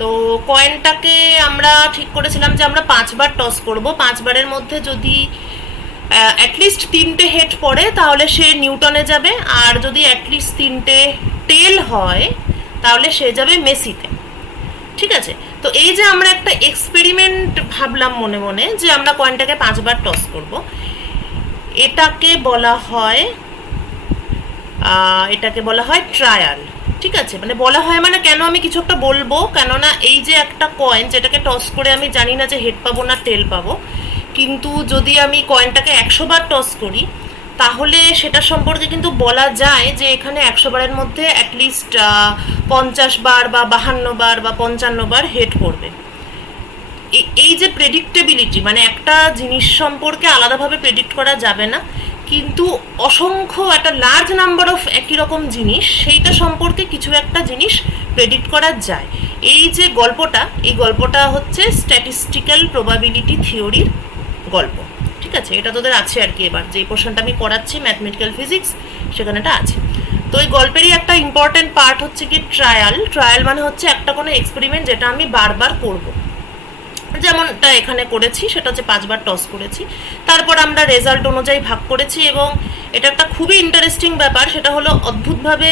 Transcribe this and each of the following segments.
তো কয়েনটাকে আমরা ঠিক করেছিলাম যে আমরা 5বার টস করব। 5বারের মধ্যে যদি অ্যাটলিস্ট 3টে হেড পড়ে তাহলে সে নিউটনে যাবে, আর যদি অ্যাটলিস্ট 3টে টেল হয় তাহলে সে যাবে মেসিতে। ঠিক আছে, তো এই যে আমরা একটা এক্সপেরিমেন্ট ভাবলাম মনে মনে যে আমরা কয়েনটাকে 5বার টস করব, এটাকে বলা হয় ট্রায়াল। ঠিক আছে, মানে বলা হয় মানে কেন আমি কিছু একটা বলবো, কেননা এই যে একটা কয়েন যেটাকে টস করে আমি জানি না যে হেড পাবো না টেল পাবো, কিন্তু যদি আমি কয়েনটাকে 100বার টস করি তাহলে সেটা সম্পর্কে কিন্তু বলা যায় যে এখানে 100বারের মধ্যে অ্যাটলিস্ট 50বার বা 52বার বা 55বার হেড পড়বে। এই যে প্রেডিক্টেবিলিটি, মানে একটা জিনিস সম্পর্কে আলাদাভাবে প্রেডিক্ট করা যাবে না, কিন্তু অসংখ্য একটা লার্জ নাম্বার অফ একই রকম জিনিস সেইটা সম্পর্কে কিছু একটা জিনিস প্রেডিক্ট করা যায়। এই যে গল্পটা, এই গল্পটা হচ্ছে স্ট্যাটিস্টিক্যাল প্রবাবিলিটি থিওরির গল্প। ঠিক আছে, এটা তোদের আছে আর কি, এবার যে পোর্শনটা আমি পড়াচ্ছি ম্যাথমেটিক্যাল ফিজিক্স সেখানে এটা আছে। তো এই গল্পেরই একটা ইম্পর্টেন্ট পার্ট হচ্ছে কি ট্রায়াল। ট্রায়াল মানে হচ্ছে একটা কোনো এক্সপেরিমেন্ট যেটা আমি বারবার করবো, যেমনটা এখানে করেছি সেটা হচ্ছে 5বার টস করেছি, তারপর আমরা রেজাল্ট অনুযায়ী ভাগ করেছি। এবং এটা একটা খুবই ইন্টারেস্টিং ব্যাপার, সেটা হলো অদ্ভুতভাবে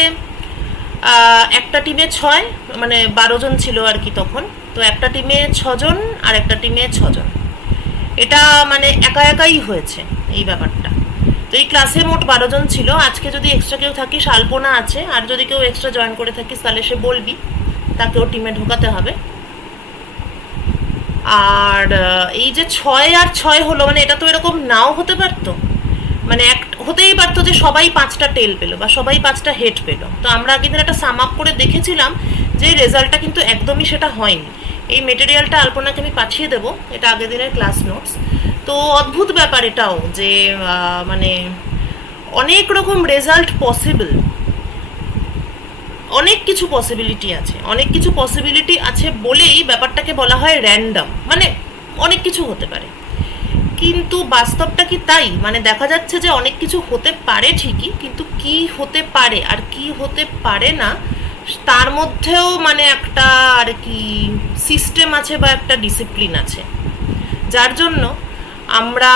একটা টিমে 6, মানে 12 জন ছিল আর কি তখন, তো একটা টিমে 6 জন আর একটা টিমে 6 জন। এটা মানে একা একাই হয়েছে এই ব্যাপারটা। তো এই ক্লাসে মোট 12 জন ছিল। আজকে যদি এক্সট্রা কেউ থাকিস, আলপনা আছে, আর যদি কেউ এক্সট্রা জয়েন করে থাকিস তাহলে সে বলবি, তাকেও টিমে ঢোকাতে হবে। আর এই যে 6 আর 6 হলো, মানে এটা তো এরকম নাও হতে পারতো, মানে হতেই পারতো যে সবাই 5টা টেল পেলো বা সবাই 5টা হেড পেলো। তো আমরা আগের দিন একটা সাম আপ করে দেখেছিলাম যে রেজাল্টটা কিন্তু একদমই সেটা হয়নি। এই মেটেরিয়ালটা আলপনাকে আমি পাঠিয়ে দেবো, এটা আগের দিনের ক্লাস নোটস। তো অদ্ভুত ব্যাপার এটাও যে মানে অনেক রকম রেজাল্ট পসিবল, অনেক কিছু পসিবিলিটি আছে, অনেক কিছু পসিবিলিটি আছে বলেই ব্যাপারটাকে বলা হয় র্যান্ডম, মানে অনেক কিছু হতে পারে। কিন্তু বাস্তবটা কি তাই? মানে দেখা যাচ্ছে যে অনেক কিছু হতে পারে ঠিকই, কিন্তু কি হতে পারে আর কি হতে পারে না তার মধ্যেও মানে একটা আর কি সিস্টেম আছে বা একটা ডিসিপ্লিন আছে, যার জন্য আমরা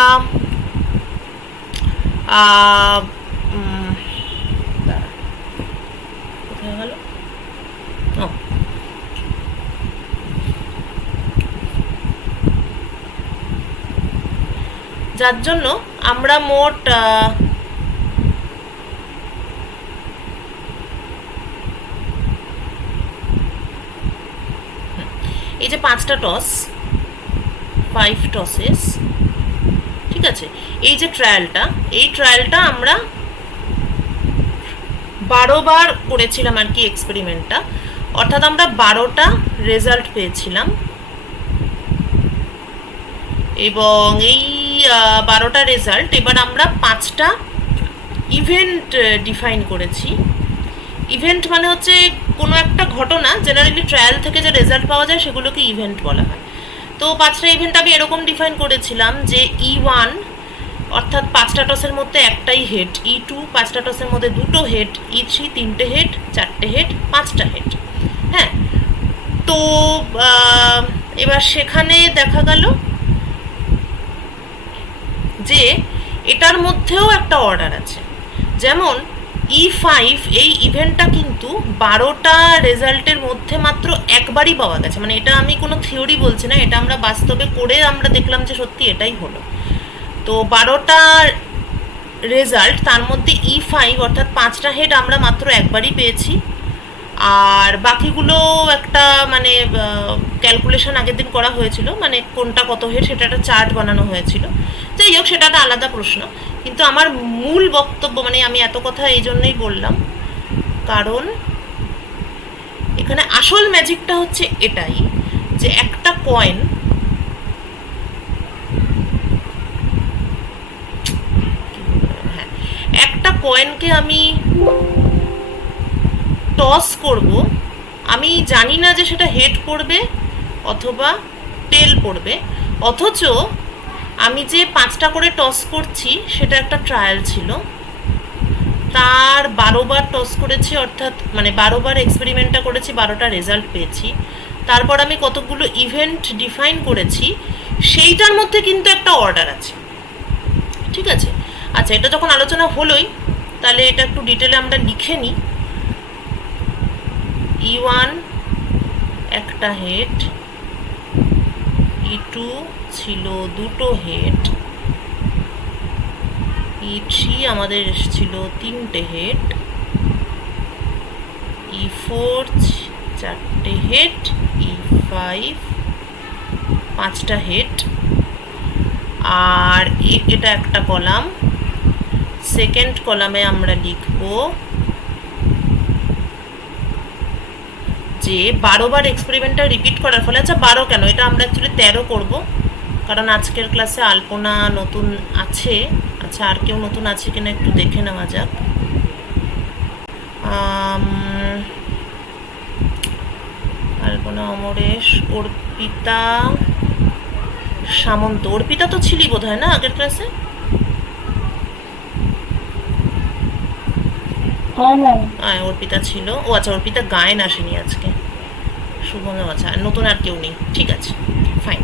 কোথায় গেল, যার জন্য আমরা মোট এই যে 5টা টস, 5 টসেস, ঠিক আছে, এই যে ট্রায়ালটা, এই ট্রায়ালটা আমরা 12বার করেছিলাম আর কি এক্সপেরিমেন্টটা, অর্থাৎ আমরা 12টা রেজাল্ট পেয়েছিলাম। এবং এই 12টা রেজাল্ট এবার আমরা 5টা ইভেন্ট ডিফাইন করেছি। ইভেন্ট মানে হচ্ছে কোনো একটা ঘটনা, জেনারেলি ট্রায়াল থেকে যে রেজাল্ট পাওয়া যায় সেগুলোকে ইভেন্ট বলা হয়। তো 5টা ইভেন্ট আমি এরকম ডিফাইন করেছিলাম যে E1 অর্থাৎ 5টা টসের মধ্যে একটাই হেড, E2 5টা টসের মধ্যে 2টো হেড, E3 3টে হেড, 4টে হেড, 5টা হেড। হ্যাঁ, তো এবার সেখানে দেখা গেল যে এটার মধ্যেও একটা অর্ডার আছে। যেমন E5 এই ইভেন্টটা কিন্তু 12টা রেজাল্টের মধ্যে মাত্র একবারই পাওয়া গেছে, মানে এটা আমি কোনো থিওরি বলছি না, এটা আমরা বাস্তবে করে আমরা দেখলাম যে সত্যি এটাই হলো। তো 12টা রেজাল্ট, তার মধ্যে E5 অর্থাৎ 5টা হেড আমরা মাত্র একবারই পেয়েছি, আর বাকিগুলো একটা মানে ক্যালকুলেশন আগের দিন করা হয়েছিল, মানে কোনটা কত হেড সেটা একটা চার্ট বানানো হয়েছিল। যাই হোক, সেটা একটা আলাদা প্রশ্ন। কিন্তু আমার মূল বক্তব্য, মানে আমি এত কথা এই জন্যই বললাম কারণ এখানে আসল ম্যাজিকটা হচ্ছে এটাই যে একটা কয়েন, একটা কয়েনকে আমি টস করব, আমি জানি না যে সেটা হেড পড়বে অথবা টেল পড়বে, অথচ আমি যে 5টা করে টস করছি সেটা একটা ট্রায়াল ছিল, তার 12বার টস করেছি, অর্থাৎ মানে 12বার এক্সপেরিমেন্টটা করেছি, 12টা রেজাল্ট পেয়েছি, তারপর আমি কতগুলো ইভেন্ট ডিফাইন করেছি, সেইটার মধ্যে কিন্তু একটা অর্ডার আছে, ঠিক আছে? আচ্ছা, এটা যখন আলোচনা হলোই, তাহলে এটা একটু ডিটেলে আমরা লিখে নিই। E1 একটা হেড, E2 ছিল দুটো হেড, E3 আমাদের ছিল তিনটে হেড, E4 চারটে হেড, E5 পাঁচটা হেড। আর এটা একটা কলাম। সেকেন্ড কলামে আমরা লিখব যে 12 বার এক্সপেরিমেন্টটা রিপিট করার ফলে, আচ্ছা 12 কেন, এটা আমরা অ্যাকচুয়ালি 13 করব, কারণ আজকের ক্লাসে আলপনা নতুন আছে। আচ্ছা, আর কেউ নতুন আছে কিনা একটু দেখে নেওয়া যাক। আলপনা, অমরেশ, অর্পিতা, সামন্ত। অর্পিতা তো ছিলি বোধ হয় না আগের ক্লাসে? হ্যাঁ, অর্পিতা ছিল। ও আচ্ছা, অর্পিতা গায়ন আসেনি আজকে। শুভম, আচ্ছা নতুন আর কেউ নেই, ঠিক আছে, ফাইন।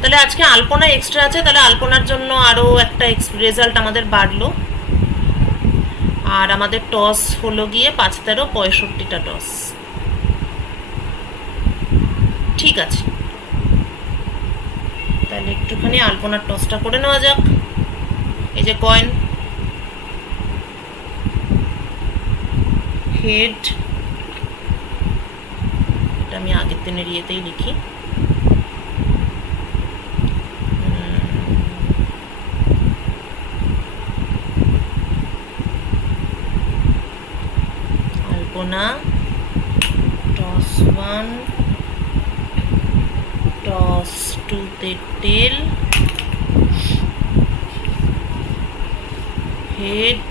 তাহলে আজকে আলপনা এক্সট্রা আছে, তাহলে আলপনার জন্য আরও একটা রেজাল্ট আমাদের বাড়লো। আর আমাদের টস হলো গিয়ে 5-13 65টা টস, ঠিক আছে। তাহলে একটুখানি আলপনার টসটা করে নেওয়া যাক। এই যে কয়েন, হেড, এটা আমি আগের দিনের ইয়েতেই লিখি। আলপনা, টস 1, টস 2তে টেল, হেড,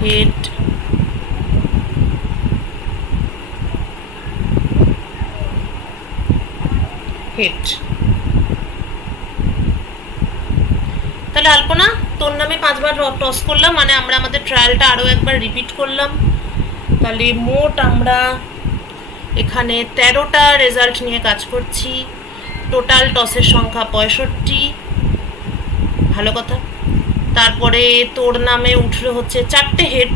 হেড, হেড। তাহলে আলপনা, তোর নামে 5 বার টস করলাম, মানে আমরা আমাদের ট্রায়ালটা আরও একবার রিপিট করলাম। তাহলে মোট আমরা এখানে 13টা রেজাল্ট নিয়ে কাজ করছি। টোটাল টসের সংখ্যা 65, ভালো কথা। তারপরে তোর নামে উঠলো হচ্ছে 4টে হেড,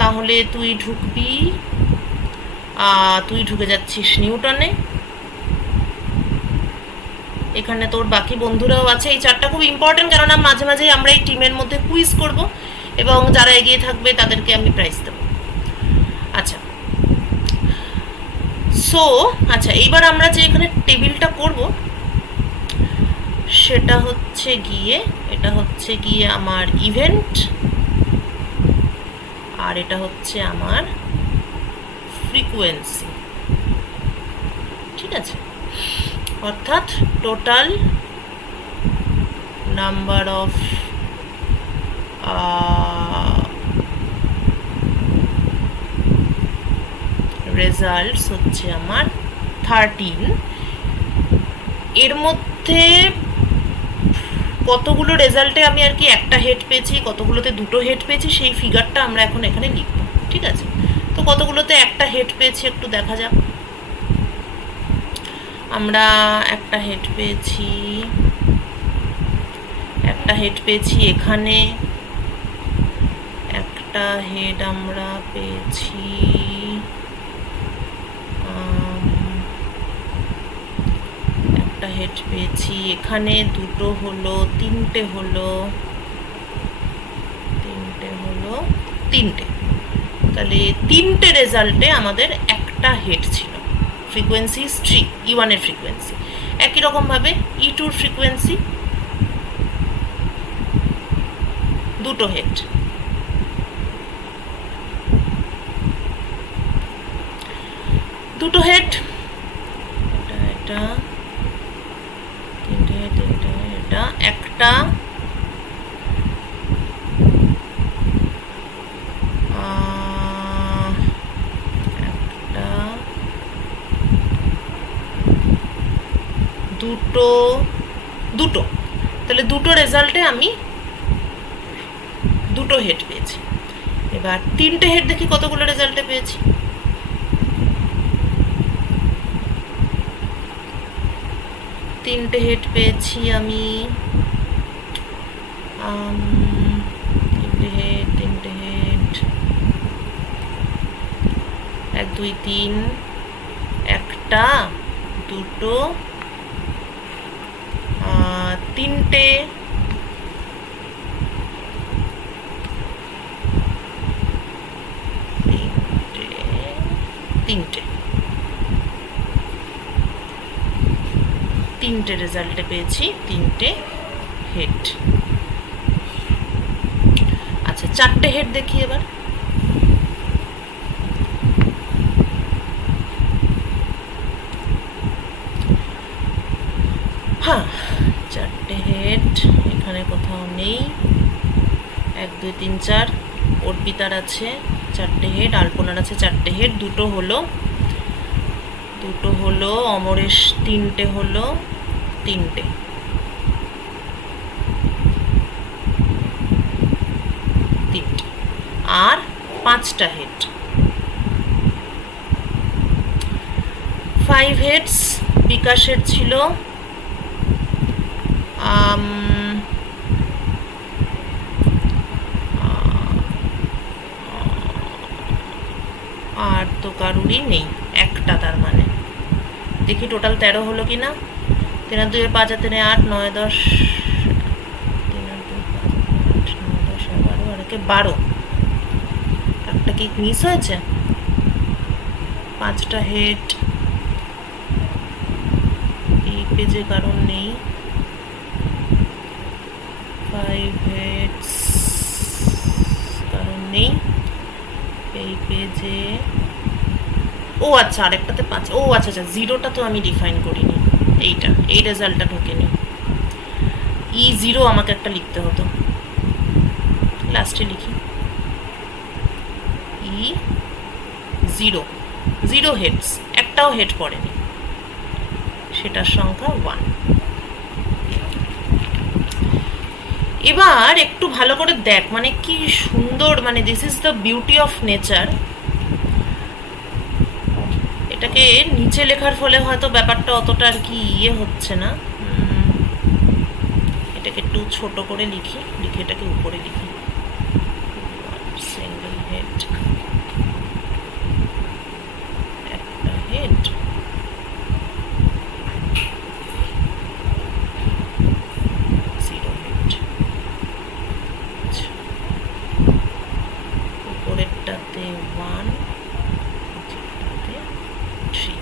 তাহলে তুই ঢুকবি, তুই ঢুকে যাচ্ছিস নিউটনে। এখানে তোর বাকি বন্ধুরাও আছে। এই 4টা খুব ইম্পর্টেন্ট, কেননা মাঝে মাঝে আমরা এই টিমের মধ্যে কুইজ করব এবং যারা এগিয়ে থাকবে তাদেরকে আমি প্রাইজ দেব। আচ্ছা, আচ্ছা এইবার আমরা যে এখানে টেবিলটা করব সেটা হচ্ছে গিয়ে, এটা হচ্ছে গিয়ে আমার ইভেন্ট, আর এটা হচ্ছে আমার ফ্রিকোয়েন্সি, ঠিক আছে? অর্থাৎ টোটাল নাম্বার অফ রেজাল্টস হচ্ছে আমার 13। এর মধ্যে কতগুলো রেজাল্টে আমি আর কি একটা হেড পেয়েছি, কতগুলোতে দুটো হেড পেয়েছি, সেই ফিগারটা আমরা এখন এখানে লিখব, ঠিক আছে? তো কতগুলোতে একটা হেড পেয়েছি একটু দেখা যাক। আমরা একটা হেড পেয়েছি এখানে, একটা হেড আমরা পেয়েছি এখানে, দুটো হলো, তিনটে হলো, তিনটে। তাহলে 3টে রেজাল্টে আমাদের একটা হেড ছিল। ফ্রিকোয়েন্সি 3, E1 এর ফ্রিকোয়েন্সি। একই রকমভাবে E2 ফ্রিকোয়েন্সি, দুটো হেড। এটা এটা একটা, দুটো, দুটো, তাহলে দুটো রেজাল্টে আমি দুটো হেড পেয়েছি। এবার তিনটে হেড দেখি কতগুলো রেজাল্টে পেয়েছি। তিনটে হেড পেয়েছি আমি, তিনটে হেড 1 2 3, একটা, দুটো, তিনটে, তিনটে তিনটে রেজাল্টে পেয়েছি তিনটে হেড। আচ্ছা, চারটে হেড দেখি এবার। হ্যাঁ, চারটে হেড এখানে কোথাও নেই। 1 2 3 4, অর্পিতার আছে চারটে হেড, আলপনার আছে চারটে হেড, দুটো হলো, অমরেশ তিনটে হলো, তিনটে, আর 5টা হেড। 5 হেডস বিকাশের ছিল, আর তো কারুরই নেই, একটা, তার মানে দেখি টোটাল 13 হলো কি না। 3 আর 2 5 আর 3 8 9 10, 3 আর 2 5 8 9 10 11 আর একে 12। একটা কি মিস হয়েছে? 5টা হেড এই পেজে কারণ নেই। 5 হেডস কারণ নেই এই পেজে। ও আচ্ছা, আরেকটাতে 5। ও আচ্ছা আচ্ছা, জিরোটা তো আমি ডিফাইন করিনি, এইটা, এই রেজাল্টটা ঢোকেনি। E0 আমাকে একটা লিখতে হতো, লাস্টে লিখি E0, 0 হেডস, একটাও হেড পড়েনি, সেটার সংখ্যা 1। এবার একটু ভালো করে দেখ, মানে কি সুন্দর, মানে this is the beauty of nature. এটাকে নিচে লেখার ফলে হয়তো ব্যাপারটা অতটা আর কি হচ্ছে না। এটাকে একটু ছোট করে লিখে এটাকে উপরে লিখি। সিঙ্গেল হেড, একটা হেড, জিরো হেড। উপরেরটাতে 1, নিচেরটাতে 3।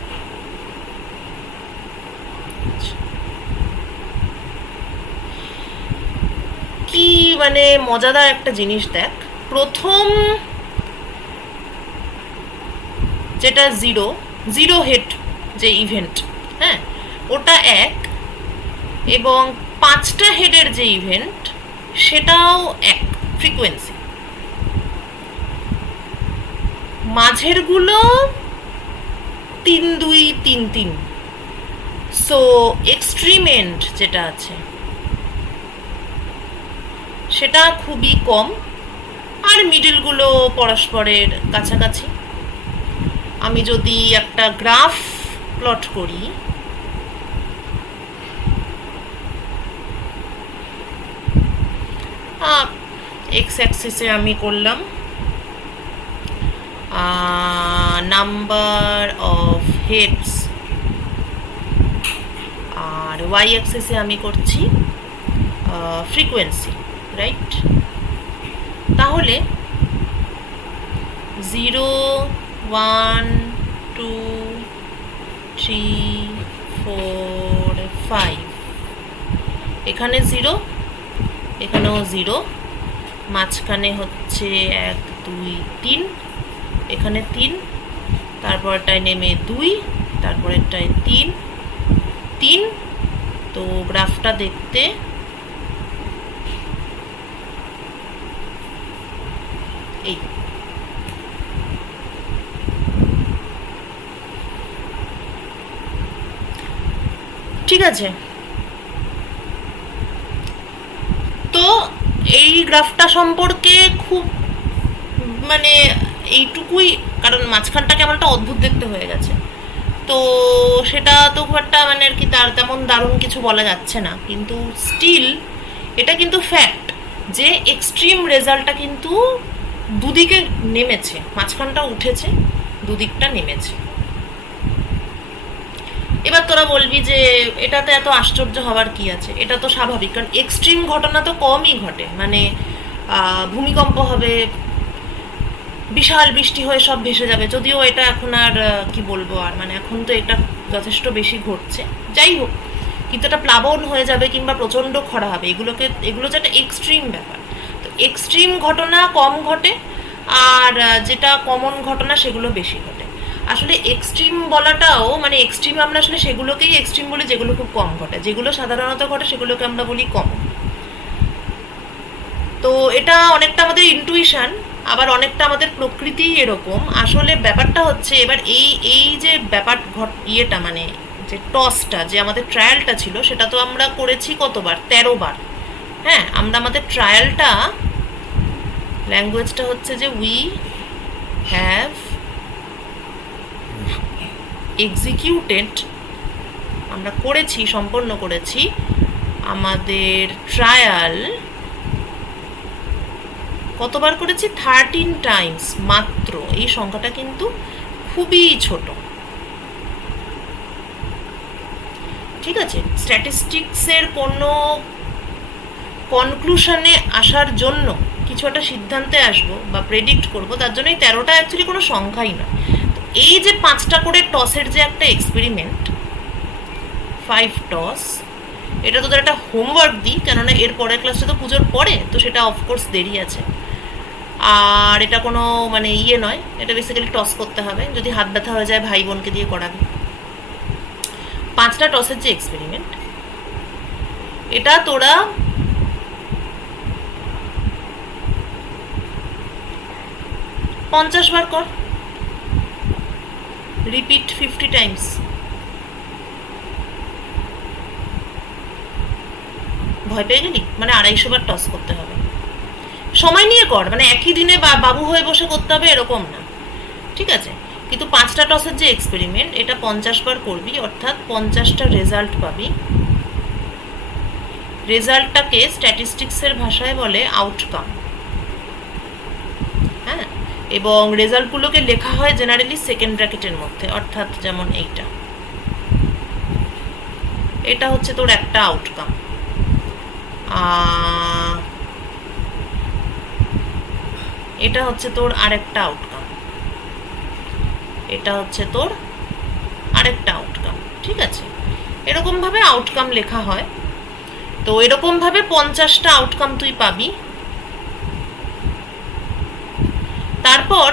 কি মানে মজাদার একটা জিনিস দেখ, প্রথম যেটা 0 হেড যে ইভেন্ট, হ্যাঁ, ওটা 1, এবং 5টা হেডের যে ইভেন্ট সেটাও 1 ফ্রিকোয়েন্সি। মাঝেরগুলো 3 2 3 3। সো এক্সট্রিম এন্ড যেটা আছে সেটা খুবই কম, আর মিডলগুলো পরস্পরের কাছাকাছি। আমি যদি একটা গ্রাফ প্লট করি, এক্স অ্যাক্সিসে আমি করলাম নাম্বার অফ হেডস, আর ওয়াই অ্যাক্সিসে আমি করছি ফ্রিকোয়েন্সি, রাইট? তাহলে 0 1 2 3 4 5, এখানে 0, এখানেও 0, মাঝখানে হচ্ছে 1 2 3, এখানে 3, তারপরটায় নেমে 2, তারপরেরটায় 3 3। তো গ্রাফটা দেখতে এই, ঠিক আছে। এই গ্রাফটা সম্পর্কে খুব মানে এইটুকুই, কারণ মাঝখানটা কেমন একটা অদ্ভুত দেখতে হয়ে গেছে, তো সেটা তো খুব একটা মানে আর কি তার তেমন দারুণ কিছু বলা যাচ্ছে না, কিন্তু স্টিল এটা কিন্তু ফ্যাক্ট যে এক্সট্রিম রেজাল্টটা কিন্তু দুদিকে নেমেছে, মাঝখানটা উঠেছে, দুদিকটা নেমেছে। এবার তোরা বলবি যে এটাতে এত আশ্চর্য হওয়ার কি আছে, এটা তো স্বাভাবিক, কারণ এক্সট্রিম ঘটনা তো কমই ঘটে, মানে ভূমিকম্প হবে, বিশাল বৃষ্টি হয়ে সব ভেসে যাবে, যদিও এটা এখন আর কি বলবো আর, মানে এখন তো এটা যথেষ্ট বেশি ঘটছে, যাই হোক, কিন্তু এটা প্লাবন হয়ে যাবে কিংবা প্রচণ্ড খরা হবে, এগুলো যে একটা এক্সট্রিম ব্যাপার। তো এক্সট্রিম ঘটনা কম ঘটে, আর যেটা কমন ঘটনা সেগুলো বেশি ঘটে। আসলে এক্সট্রিম বলাটাও মানে এক্সট্রিম আমরা আসলে সেগুলোকেই এক্সট্রিম বলি যেগুলো খুব কম ঘটে, যেগুলো সাধারণত ঘটে সেগুলোকে আমরা বলি কম। তো এটা অনেকটা আমাদের ইনটুইশন, আবার অনেকটা আমাদের প্রকৃতি এরকম। আসলে ব্যাপারটা হচ্ছে এবার এই যে ব্যাপার ইয়েটা মানে যে টসটা, যে আমাদের ট্রায়ালটা ছিল, সেটা তো আমরা করেছি কতবার, 13 বার। হ্যাঁ, আমরা আমাদের ট্রায়ালটা, ল্যাঙ্গুয়েজটা হচ্ছে যে উই হ্যাভ এক্সিকিউটেড, আমরা করেছি, সম্পন্ন করেছি আমাদের ট্রায়াল কতবার করেছি, 13 টাইমস মাত্র। এই সংখ্যাটা কিন্তু খুবই ছোট, ঠিক আছে। স্ট্যাটিস্টিক্সের কোনো কনক্লুশনে আসার জন্য, কিছু একটা সিদ্ধান্তে আসবো বা প্রেডিক্ট করবো, তার জন্য এই 13টা অ্যাকচুয়ালি কোনো সংখ্যাই নয়। তো এই যে 5টা করে টসের যে একটা এক্সপেরিমেন্ট, 5 টস, এটা তোদের একটা হোমওয়ার্ক দিই, কেননা এর পরের ক্লাসটা তো পুজোর পরে, তো সেটা অফকোর্স দেরি আছে, আর এটা কোনো মানে ইয়ে নয়, এটা বেসিক্যালি টস করতে হবে, যদি হাত ব্যথা হয়ে যায় ভাই বোনকে দিয়ে করাবি। 5টা টসের যে এক্সপেরিমেন্ট, এটা তোরা 50 বার কর, রিপিট 50 টাইমস। ভয় পেয়ে গেলি? মানে 250 বার টস করতে হবে, সময় নিয়ে কর, মানে একই দিনে বাবু হয়ে বসে করতে হবে এরকম না, ঠিক আছে। কিন্তু 5টা টসের যে এক্সপেরিমেন্ট, এটা 50 বার করবি, অর্থাৎ 50টা রেজাল্ট পাবি। রেজাল্টটাকে স্ট্যাটিস্টিক্সের ভাষায় বলে আউটকাম, হ্যাঁ, এবং রেজাল্টগুলোকে লেখা হয় জেনারেলি সেকেন্ড ব্র্যাকেটের মধ্যে, অর্থাৎ যেমন এটা হচ্ছে তোর একটা আউটকাম, এটা হচ্ছে তোর আরেকটা আউটকাম, এটা হচ্ছে তোর আরেকটা আউটকাম, ঠিক আছে। এরকমভাবে আউটকাম লেখা হয়। তো এরকমভাবে 50টা আউটকাম তুই পাবি। তারপর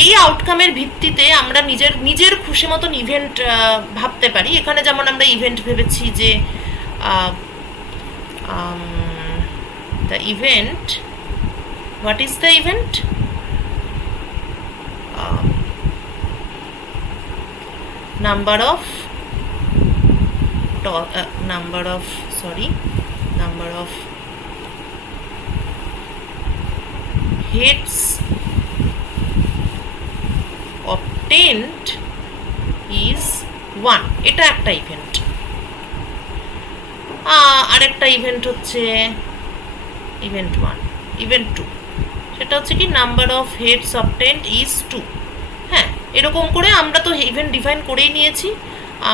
এই আউটকামের ভিত্তিতে আমরা নিজের খুশি মতন ইভেন্ট ভাবতে পারি। এখানে যেমন আমরা ইভেন্ট ভেবেছি যে the event, what is the event, number of hits obtained is 1, এটা একটা ইভেন্ট। আরেকটা ইভেন্ট হচ্ছে ইভেন্ট 1, ইভেন্ট 2, সেটা হচ্ছে কি number of heads obtained is 2। হ্যাঁ, এরকম করে আমরা তো ইভেন্ট ডিফাইন করেই নিয়েছি।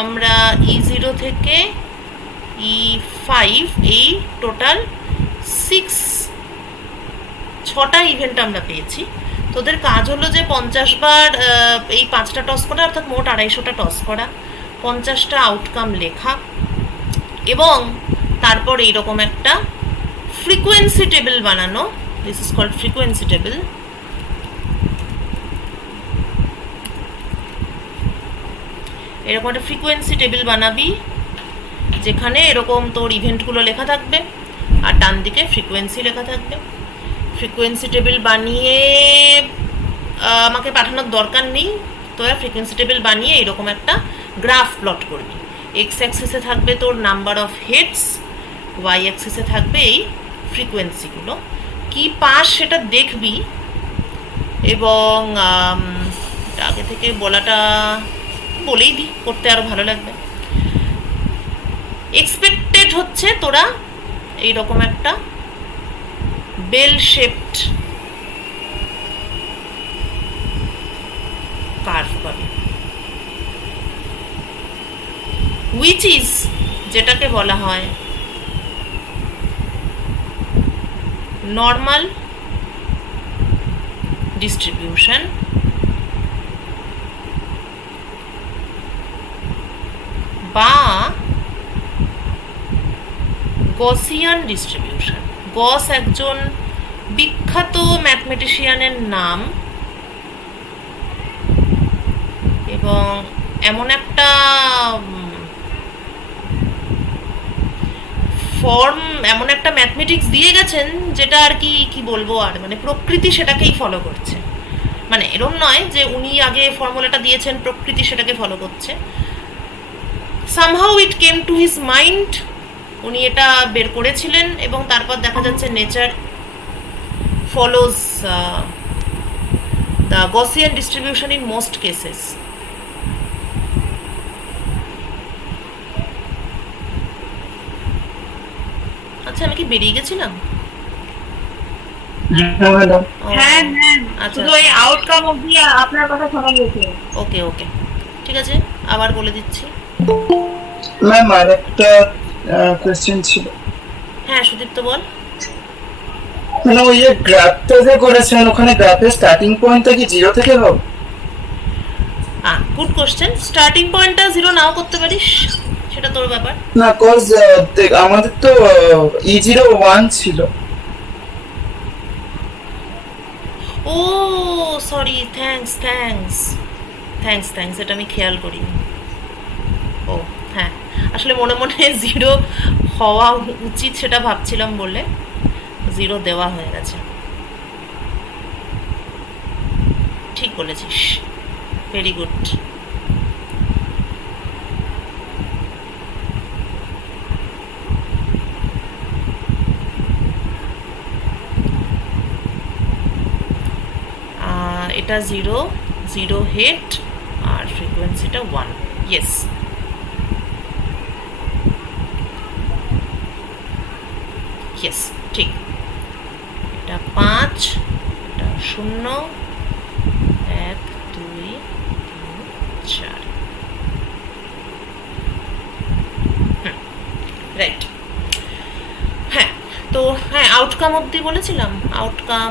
আমরা E0 থেকে E5 এই টোটাল 6টা ইভেন্ট আমরা পেয়েছি। তোদের কাজ হলো যে 50 বার এই 5টা টস করা, অর্থাৎ মোট 250টা টস করা, 50টা আউটকাম লেখা, এবং তারপর এইরকম একটা ফ্রিকোয়েন্সি টেবিল বানানো। This is called frequency table. এরকম একটা ফ্রিকোয়েন্সি টেবিল বানাবি, যেখানে এরকম তোর ইভেন্টগুলো লেখা থাকবে আর ডান দিকে ফ্রিকোয়েন্সি লেখা থাকবে। ফ্রিকোয়েন্সি টেবিল বানিয়ে আমাকে পাঠানোর দরকার নেই, তোরা ফ্রিকোয়েন্সি টেবিল বানিয়ে এরকম একটা গ্রাফ প্লট করবি। এক্স অ্যাক্সিসে থাকবে তোর নাম্বার অফ হেডস, ওয়াই অ্যাক্সিসে থাকবে এই ফ্রিকোয়েন্সিগুলো কি পাস সেটা দেখবি, এবং আগে থেকে বলাটা বলেই দিই, করতে আরো ভালো লাগবে। এক্সপেক্টেড হচ্ছে তোরা এইরকম একটা বেল শেপড কার্ভ পাবি, উইচ ইজ যেটাকে বলা হয় নর্মাল ডিস্ট্রিবিউশন বা গসিয়ান ডিস্ট্রিবিউশন। গস একজন বিখ্যাত ম্যাথমেটিশিয়ানের নাম, এবং এমন একটা ফর্ম, এমন একটা ম্যাথমেটিক্স দিয়ে গেছেন যেটা আর কি বলবো, আর মানে প্রকৃতি সেটাকেই ফলো করছে। মানে এরম নয় যে উনি আগে ফর্মুলাটা দিয়েছেন, প্রকৃতি সেটাকে ফলো করছে। Somehow it came to his mind, উনি এটা বের করেছিলেন, এবং তারপর দেখা যাচ্ছে nature follows the Gaussian distribution in most cases. আচ্ছা, আমি কি বেরিয়ে গেছিলাম? হ্যাঁ, আচ্ছা, শুধু এই আউটকাম অবধি আপনার কথা শোনা গেছে। ওকে ওকে, ঠিক আছে, আবার বলে দিচ্ছি। ম্যাম আর একটা কোশ্চেন ছিল। হ্যাঁ সুদীপ্ত বল। মানে ওই যে গ্রাফটা যে করেছেন, ওখানে গ্রাফের স্টার্টিং পয়েন্টটা কি 0 থেকে হবে? Good question. স্টার্টিং পয়েন্টটা 0 নাও করতে পারিস, সেটা তোর ব্যাপার। না, কজ আমাদের তো E01 ছিল। Oh sorry, thanks thanks thanks thanks, এটা আমি খেয়াল করিনি। ও হ্যাঁ, আসলে মনে মনে 0 হওয়া উচিত সেটা ভাবছিলাম বলে 0 দেওয়া হয়ে গেছে। ঠিক বলেছিস, ভেরি গুড। এটা 0 হেড আর ফ্রিকোয়েন্সিটা 1। ইয়েস, ইয়েস ঠিক। এটা 5, এটা 0, 1 2 3 4। রাইট। হ্যাঁ, তো হ্যাঁ আউটকাম অবধি বলেছিলাম। আউটকাম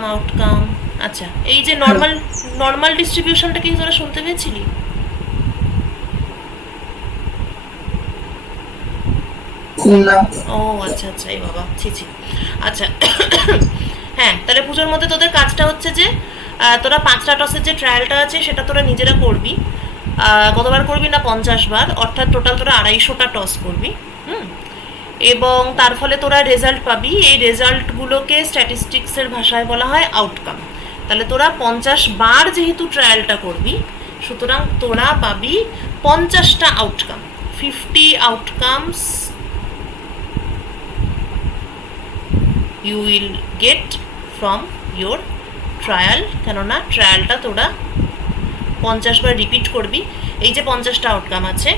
আচ্ছা, এই যে নর্মাল ডিস্ট্রিবিউশনটা কি তোরা শুনতে পেয়েছিলি? না। ও আচ্ছা আচ্ছা, এই বাবা ছি। আচ্ছা হ্যাঁ, তাহলে পুজোর মধ্যে তোদের কাজটা হচ্ছে যে তোরা 5টা টসের যে ট্রায়ালটা আছে সেটা তোরা নিজেরা করবি। কতবার করবি না, 50 বার, অর্থাৎ টোটাল তোরা 250টা টস করবি। এবং তার ফলে তোরা রেজাল্ট পাবি। এই রেজাল্টগুলোকে স্ট্যাটিস্টিক্সের ভাষায় বলা হয় আউটকাম। তাহলে তোরা 50 বার যেহেতু ট্রায়ালটা করবি, সুতরাং তোরা পাবি 50টা outcome, 50 outcomes you will get from your trial. কেননা ট্রায়ালটা তোরা 50 বার রিপিট করবি। এই যে 50টা আউটকাম আছে,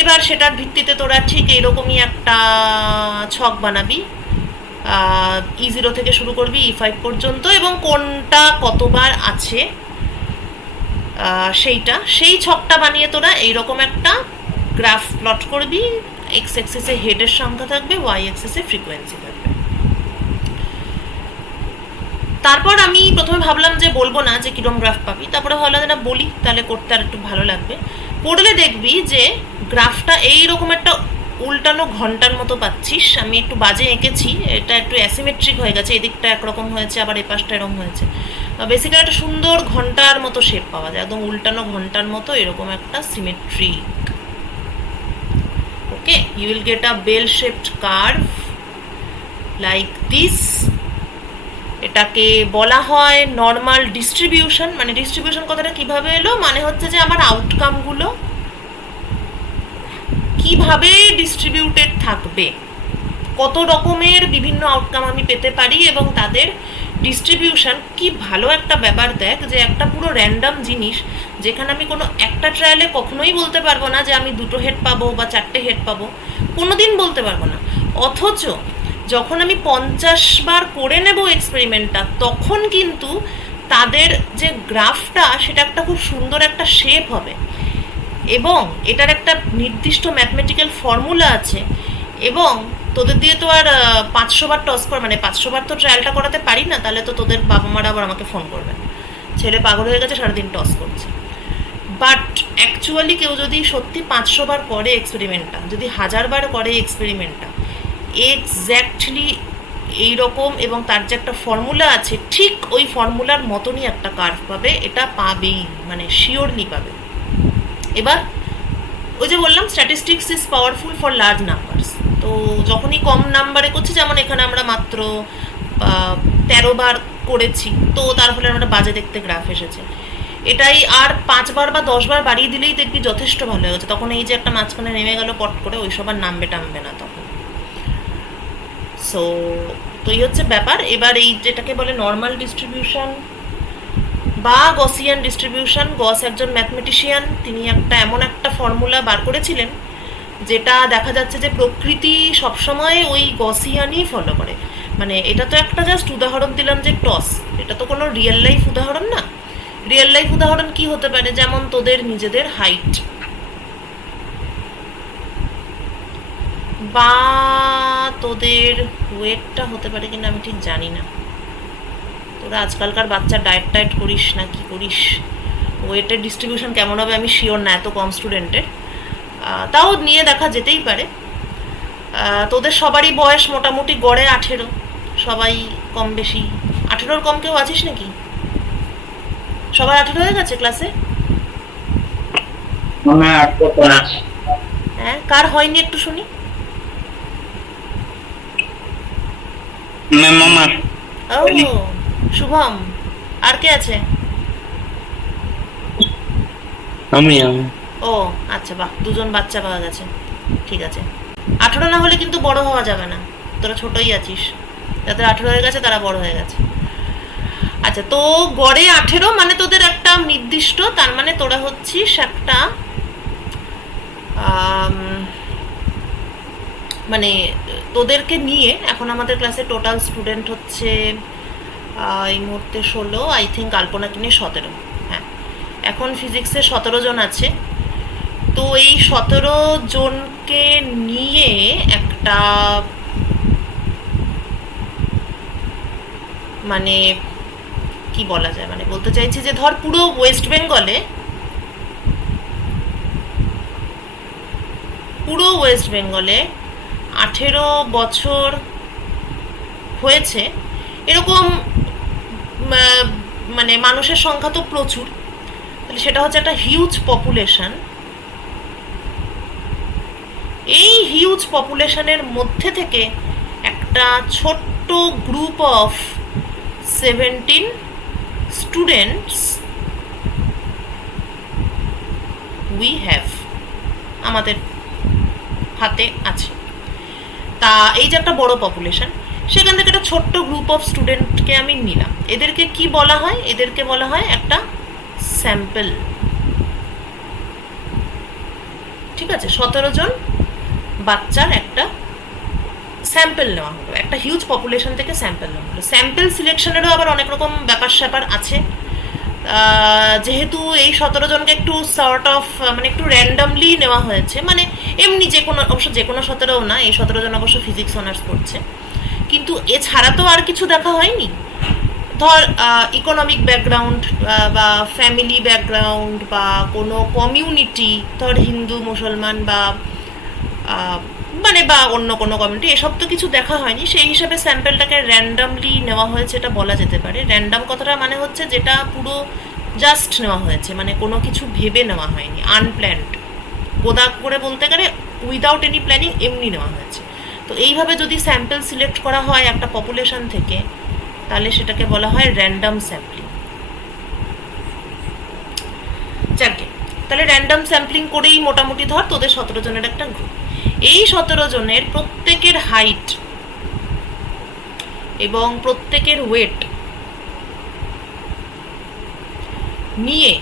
এবার সেটার ভিত্তিতে তোরা ঠিক এইরকমই একটা ছক বানাবি। E0 থেকে শুরু করবি E5 পর্যন্ত, এবং কোনটা কতবার আছে সেই ছকটা বানিয়ে তোরা এইরকম একটা গ্রাফ প্লট করবি। এক্স অ্যাক্সিসে হেডের সংখ্যা থাকবে, ওয়াই অ্যাক্সিসে ফ্রিকোয়েন্সি থাকবে। তারপর আমি প্রথমে ভাবলাম যে বলবো না যে কিরম গ্রাফ পাবি, তারপরে ভাবলাম যে না বলি, তাহলে করতে আর একটু ভালো লাগবে। পড়লে দেখবি যে গ্রাফটা এইরকম একটা উল্টানো ঘন্টার মতো পাচ্ছিস। আমি একটু বাজে এঁকেছি, এটা একটু অ্যাসিমেট্রিক হয়ে গেছে, এদিকটা একরকম হয়েছে, আবার এই পাশটা এরকম হয়েছে। বেসিক্যালি একটা সুন্দর ঘন্টার মতো শেপ পাওয়া যায়, একদম উল্টানো ঘন্টার মতো, এরকম একটা symmetric. Okay, you will get a bell shaped curve like this. এটাকে বলা হয় নর্মাল ডিস্ট্রিবিউশন। মানে ডিস্ট্রিবিউশন কথাটা কিভাবে এলো, মানে হচ্ছে যে আমার আউটকামগুলো কিভাবে ডিস্ট্রিবিউটেড থাকবে, কত রকমের বিভিন্ন আউটকাম আমি পেতে পারি, এবং তাদের ডিস্ট্রিবিউশন কি ভালো একটা ব্যাপার দেখ, যে একটা পুরো র্যান্ডম জিনিস যেখানে আমি কোনো একটা ট্রায়ালে কখনোই বলতে পারবো না যে আমি 2টো হেড পাবো বা 4টে হেড পাবো, কোনোদিন বলতে পারবো না। অথচ যখন আমি 50 বার করে নেব এক্সপেরিমেন্টটা, তখন কিন্তু তাদের যে গ্রাফটা সেটা একটা খুব সুন্দর একটা শেপ হবে, এবং এটার একটা নির্দিষ্ট ম্যাথমেটিক্যাল ফর্মুলা আছে। এবং তোদের দিয়ে তো আর 500 বার টস কর, মানে 500 বার তো ট্রায়ালটা করাতে পারি না, তাহলে তো তোদের বাবা মারা আবার আমাকে ফোন করবে, ছেলে পাগল হয়ে গেছে সারাদিন টস করছে। বাট অ্যাকচুয়ালি কেউ যদি সত্যি 500 বার করে এক্সপেরিমেন্টটা, যদি 1000 বার করে এক্সপেরিমেন্টটা, এক্স্যাক্টলি এইরকম, এবং তার যে একটা ফর্মুলা আছে ঠিক ওই ফর্মুলার মতনই একটা কার্ভ পাবে, এটা পাবেই, মানে শিওরলি পাবে। এবার ওই যে বললাম statistics is powerful for large numbers. তো যখনই কম নাম্বারে করছি, যেমন এখানে আমরা মাত্র 13 বার করেছি, তো তার ফলে আমরা বাজে দেখতে গ্রাফ এসেছে। এটাই আর 5 বার বা 10 বার বাড়িয়ে দিলেই দেখবি যথেষ্ট ভালো হয়ে গেছে, তখন এই যে একটা মাঝখানে নেমে গেল পট করে, ওই সব আর নামবে টামবে না তখন। সো তো এই হচ্ছে ব্যাপার। এবার এই যেটাকে বলে নর্মাল ডিস্ট্রিবিউশন বা গসিয়ান ডিস্ট্রিবিউশন, গস একজন ম্যাথমেটিশিয়ান, তিনি এমন একটা ফর্মুলা বার করেছিলেন যেটা দেখা যাচ্ছে যে প্রকৃতি সবসময় ওই গসিয়ানই ফলো করে। মানে এটা তো একটা জাস্ট উদাহরণ দিলাম যে টস, এটা তো কোনো রিয়েল লাইফ উদাহরণ না। রিয়েল লাইফ উদাহরণ কি হতে পারে, যেমন তোদের নিজেদের হাইট, বা তোদের ওয়েটটা হতে পারে কিনা আমি ঠিক জানি না। তোরা আজকালকার বাচ্চা ডায়েট করিস না কি করিস, ওয়েটের ডিস্ট্রিবিউশন কেমন হবে আমি শিওর না, এত কম স্টুডেন্টের, তাও নিয়ে দেখা যেতেই পারে। তোদের সবারই বয়স মোটামুটি গড়ে 18, সবাই কম বেশি 18-র কম কেউ আছিস নাকি? সবার 18 হয়ে গেছে ক্লাসে? হ্যাঁ, কার হয়নি একটু শুনি। ও শুভম, আর কে আছে? আমি ও আচ্ছা, বাহ, 2জন বাচ্চা পাওয়া গেছে, ঠিক আছে। 18 না হলে কিন্তু বড় হওয়া যাবে না, তোরা ছোটই আছিস, যাদের 18 হয়ে গেছে তারা বড় হয়ে গেছে। আচ্ছা, তো গড়ে 18 মানে তোদের একটা নির্দিষ্ট, তার মানে তোরা হচ্ছিস একটা মানে তোদেরকে নিয়ে এখন আমাদের ক্লাসে টোটাল স্টুডেন্ট হচ্ছে এই মুহূর্তে 16, আই থিঙ্ক আলপনাকে নিয়ে 17। হ্যাঁ, এখন ফিজিক্সে 17 জন আছে। তো এই 17 জনকে নিয়ে একটা মানে কি বলা যায়, মানে বলতে চাইছি যে ধর পুরো ওয়েস্ট বেঙ্গলে 18 বছর হয়েছে এরকম মানে মানুষের সংখ্যা তো প্রচুর, তাহলে সেটা হচ্ছে একটা হিউজ পপুলেশন। এই হিউজ পপুলেশনের মধ্যে থেকে একটা ছোট্ট group of 17 students we have, আমাদের হাতে আছে। তা এই যে একটা বড় পপুলেশন, সেখান থেকে একটা ছোট্ট গ্রুপ অফ স্টুডেন্টকে আমি নিলাম। এদেরকে কি বলা হয়? এদেরকে বলা হয় একটা স্যাম্পল। ঠিক আছে, 17 জন বাচ্চার একটা স্যাম্পল নেওয়া হলো, একটা হিউজ পপুলেশন থেকে স্যাম্পল নেওয়া হলো। স্যাম্পল সিলেকশনেরও আবার অনেক রকম ব্যাপার স্যাপার আছে। যেহেতু এই 17 জনকে একটু সর্ট অফ মানে একটু র্যান্ডামলি নেওয়া হয়েছে, মানে এমনি যে কোনো, অবশ্য যে কোনো 17ও না, এই 17 জন অবশ্য ফিজিক্স অনার্স পড়ছে, কিন্তু এছাড়া তো আর কিছু দেখা হয়নি। ধর ইকোনমিক ব্যাকগ্রাউন্ড বা ফ্যামিলি ব্যাকগ্রাউন্ড বা কোনো কমিউনিটি, ধর হিন্দু মুসলমান বা মানে বা অন্য কোনো কমিউনিটি, এসব তো কিছু দেখা হয়নি। সেই হিসাবে স্যাম্পলটাকে র্যান্ডামলি নেওয়া হয়েছে, এটা বলা যেতে পারে। র্যান্ডাম কথাটা মানে হচ্ছে যেটা পুরো জাস্ট নেওয়া হয়েছে, মানে কোনো কিছু ভেবে নেওয়া হয়নি, আনপ্ল্যান্ড, গোদা করে বলতে গেলে উইদাউট এনি প্ল্যানিং এমনি নেওয়া হয়েছে। তো এইভাবে যদি স্যাম্পল সিলেক্ট করা হয় একটা পপুলেশন থেকে, তাহলে সেটাকে বলা হয় র্যান্ডাম স্যাম্পলিং। যাকে তাহলে র্যান্ডাম স্যাম্পলিং করেই মোটামুটি ধর তোদের 17 জনের একটা গ্রুপ। এই 17 জনের প্রত্যেকের হাইট এবং প্রত্যেকের ওয়েট নিয়ে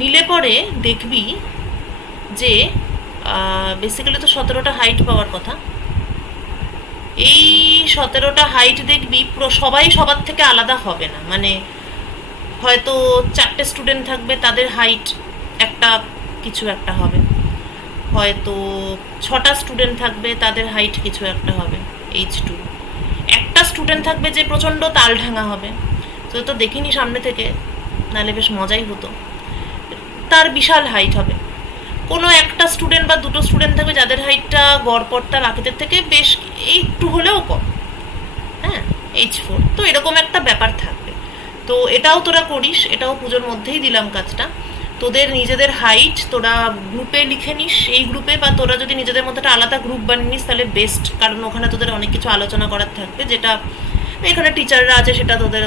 নিলে পরে দেখবি যে বেসিক্যালি তো 17টা হাইট পাওয়ার কথা। এই 17টা হাইট দেখবি সবাই সবার থেকে আলাদা হবে না, মানে হয়তো 4টে স্টুডেন্ট থাকবে, তাদের হাইট একটা কিছু একটা হবে, হয়তো 6টা স্টুডেন্ট থাকবে, তাদের হাইট কিছু একটা হবে H2। একটা স্টুডেন্ট থাকবে যে প্রচণ্ড তাল ঢাঙা হবে, তো দেখিনি সামনে থেকে, নাহলে বেশ মজাই হতো, তার বিশাল হাইট হবে। কোনো একটা স্টুডেন্ট বা দুটো স্টুডেন্ট থাকবে যাদের হাইটটা গড়পড়তা বাকিদের থেকে বেশ একটু হলেও কম, হ্যাঁ, H4। তো এরকম একটা ব্যাপার থাকবে। তো এটাও তোরা করিস, এটাও পুজোর মধ্যেই দিলাম কাজটা। তোদের নিজেদের হাইট তোরা গ্রুপে লিখে নিস, এই গ্রুপে, বা তোরা যদি নিজেদের মধ্যে একটা আলাদা গ্রুপ বানিয়ে নিস তাহলে বেস্ট, কারণ ওখানে তোদের অনেক কিছু আলোচনা করার থাকবে, যেটা এখানে টিচাররা আছে সেটা তোদের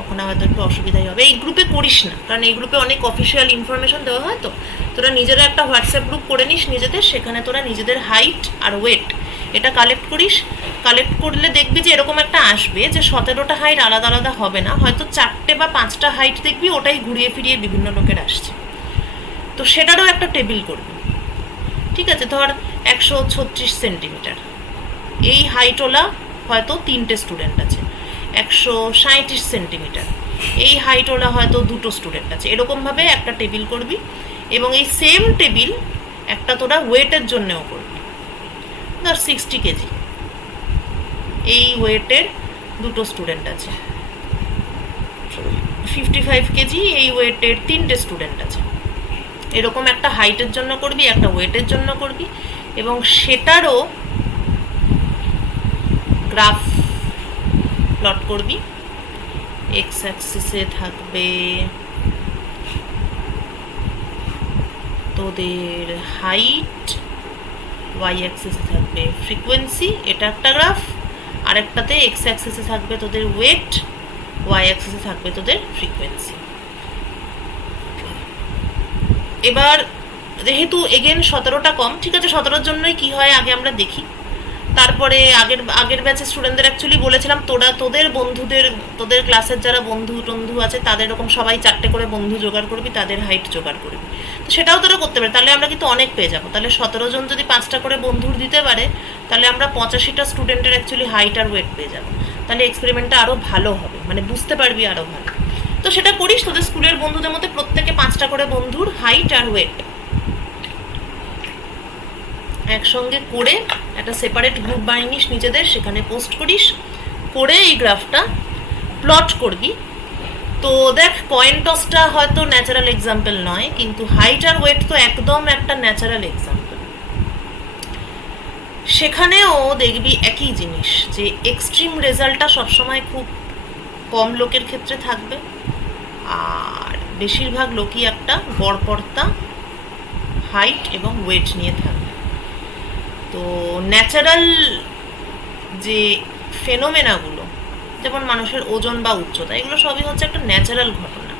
ওখানে হয়তো একটু অসুবিধাই হবে। এই গ্রুপে করিস না, কারণ এই গ্রুপে অনেক অফিসিয়াল ইনফরমেশন দেওয়া হয়। তো তোরা নিজেরা একটা হোয়াটসঅ্যাপ গ্রুপ করে নিস নিজেদের, সেখানে তোরা নিজেদের হাইট আর ওয়েট এটা কালেক্ট করিস। কালেক্ট করলে দেখবি যে এরকম একটা আসবে যে 17টা হাইট আলাদা আলাদা হবে না, হয়তো 4টে বা 5টা হাইট দেখবি ওটাই ঘুরিয়ে ফিরিয়ে বিভিন্ন লোকের আসছে। তো সেটারও একটা টেবিল করবি, ঠিক আছে? ধর 136 সেন্টিমিটার, এই হাইটওয়ালা হয়তো 3টে স্টুডেন্ট আছে। 137 সেন্টিমিটার, এই হাইটওয়ালা হয়তো 2টো স্টুডেন্ট আছে। এরকমভাবে একটা টেবিল করবি, এবং এই সেম টেবিল একটা তোরা ওয়েটের জন্যও করবি। ধর 60 কেজি, এই ওয়েটের 2টো স্টুডেন্ট আছে। 55 কেজি, এই ওয়েটের 3টে স্টুডেন্ট আছে। এরকম একটা হাইটের জন্য করবি, একটা ওয়েটের জন্য করবি, এবং সেটারও গ্রাফ প্লট করবি। এক্স অ্যাক্সিসে থাকবে তোদের হাইট, ওয়াই অ্যাক্সিসে থাকবে ফ্রিকোয়েন্সি, এটা একটা গ্রাফ। আরেকটাতে এক্স অ্যাক্সিসে থাকবে তোদের ওয়েট, ওয়াই অ্যাক্সিসে থাকবে তোদের ফ্রিকোয়েন্সি। এবার যেহেতু এগেন 17টা কম, ঠিক আছে, 17টার জন্যই কি হয় আগে আমরা দেখি, তারপরে আগের ব্যাচের স্টুডেন্টদের অ্যাকচুয়ালি বলেছিলাম তোদের বন্ধুদের, তোদের ক্লাসের যারা বন্ধু আছে তাদের এরকম সবাই 4টে করে বন্ধু জোগাড় করবি, তাদের হাইট জোগাড় করবি। তো সেটাও তোরা করতে পারে, তাহলে আমরা কিন্তু অনেক পেয়ে যাবো। তাহলে 17 জন যদি 5টা করে বন্ধুর দিতে পারে, তাহলে আমরা 85টা স্টুডেন্টের অ্যাকচুয়ালি হাইট আর ওয়েট পেয়ে যাবো। তাহলে এক্সপেরিমেন্টটা আরও ভালো হবে, মানে বুঝতে পারবি আরও ভালো। তো সেটা করিস, তোদের স্কুলের বন্ধুদের মধ্যে প্রত্যেকে 5টা করে বন্ধুর হাইট আর ওয়েট একসঙ্গে করে একটা সেপারেট গ্রুপ বানিয়ে নিস নিজেদের, সেখানে পোস্ট করিস, করে এই গ্রাফটা প্লট করবি। তো দেখ, কয়েন টসটা হয়তো ন্যাচারাল এক্সাম্পল নয়, কিন্তু হাইট আর ওয়েট তো একদম একটা ন্যাচারাল এক্সাম্পল। সেখানেও দেখবি একই জিনিস, যে এক্সট্রিম রেজাল্টটা সবসময় খুব কম লোকের ক্ষেত্রে থাকবে, আর বেশিরভাগ লোকই একটা গড়পড়তা হাইট এবং ওয়েট নিয়ে থাকবে। তো ন্যাচারাল যে ফেনোমেনাগুলো, যেমন মানুষের ওজন বা উচ্চতা, এগুলো সবই হচ্ছে একটা ন্যাচারাল ঘটনা।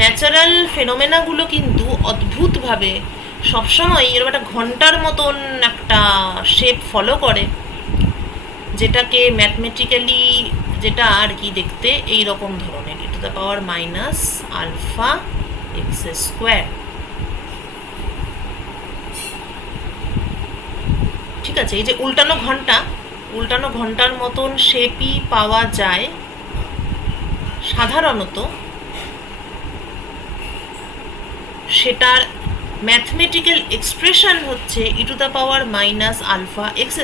ন্যাচারাল ফেনোমেনাগুলো কিন্তু অদ্ভুতভাবে সবসময় এরকম একটা ঘন্টার মতন একটা শেপ ফলো করে, যেটাকে ম্যাথমেটিক্যালি যেটা আর কি দেখতে এই রকম ধরনের, e⁻⁻α x²। ঠিক আছে, এই যে উল্টানো ঘন্টার মতন শেপই পাওয়া যায় সাধারণত, সেটার ম্যাথমেটিক্যাল এক্সপ্রেশন হচ্ছে e⁻⁻α x²।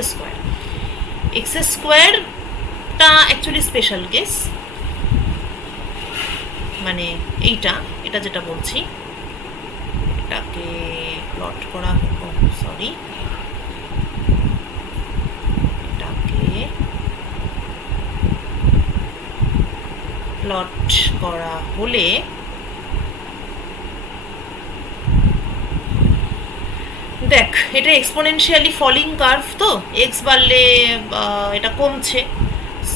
x²টা actually special case, মানে এটা যেটা বলছি, এটাকে প্লট করা, এটাকে প্লট করা হলে দেখ, এটা এক্সপোনেনশিয়ালি ফলিং কার্ভ, তো এক্স বাড়লে এটা কমছে,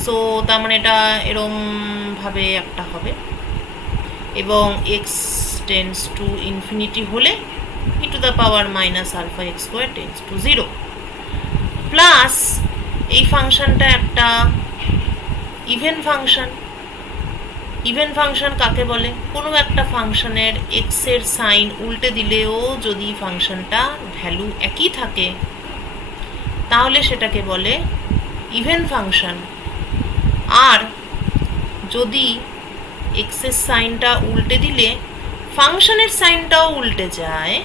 সো তার মানে এটা এরম ভাবে একটা হবে। এবং এক্স টেন্স টু ইনফিনিটি হলে e⁻−α x² tends to 0 plus এই ফাংশনটা একটা ইভেন ফাংশন। ইভেন ফাংশন কাকে বলে? কোনো একটা ফাংশনের এক্স এর সাইন উল্টে দিলেও যদি ফাংশনটা ভ্যালু একই থাকে তাহলে সেটাকে বলে ইভেন ফাংশন। আর যদি এক্স এর সাইনটা উল্টে দিলে ফাংশনের সাইনটাও উল্টে যায়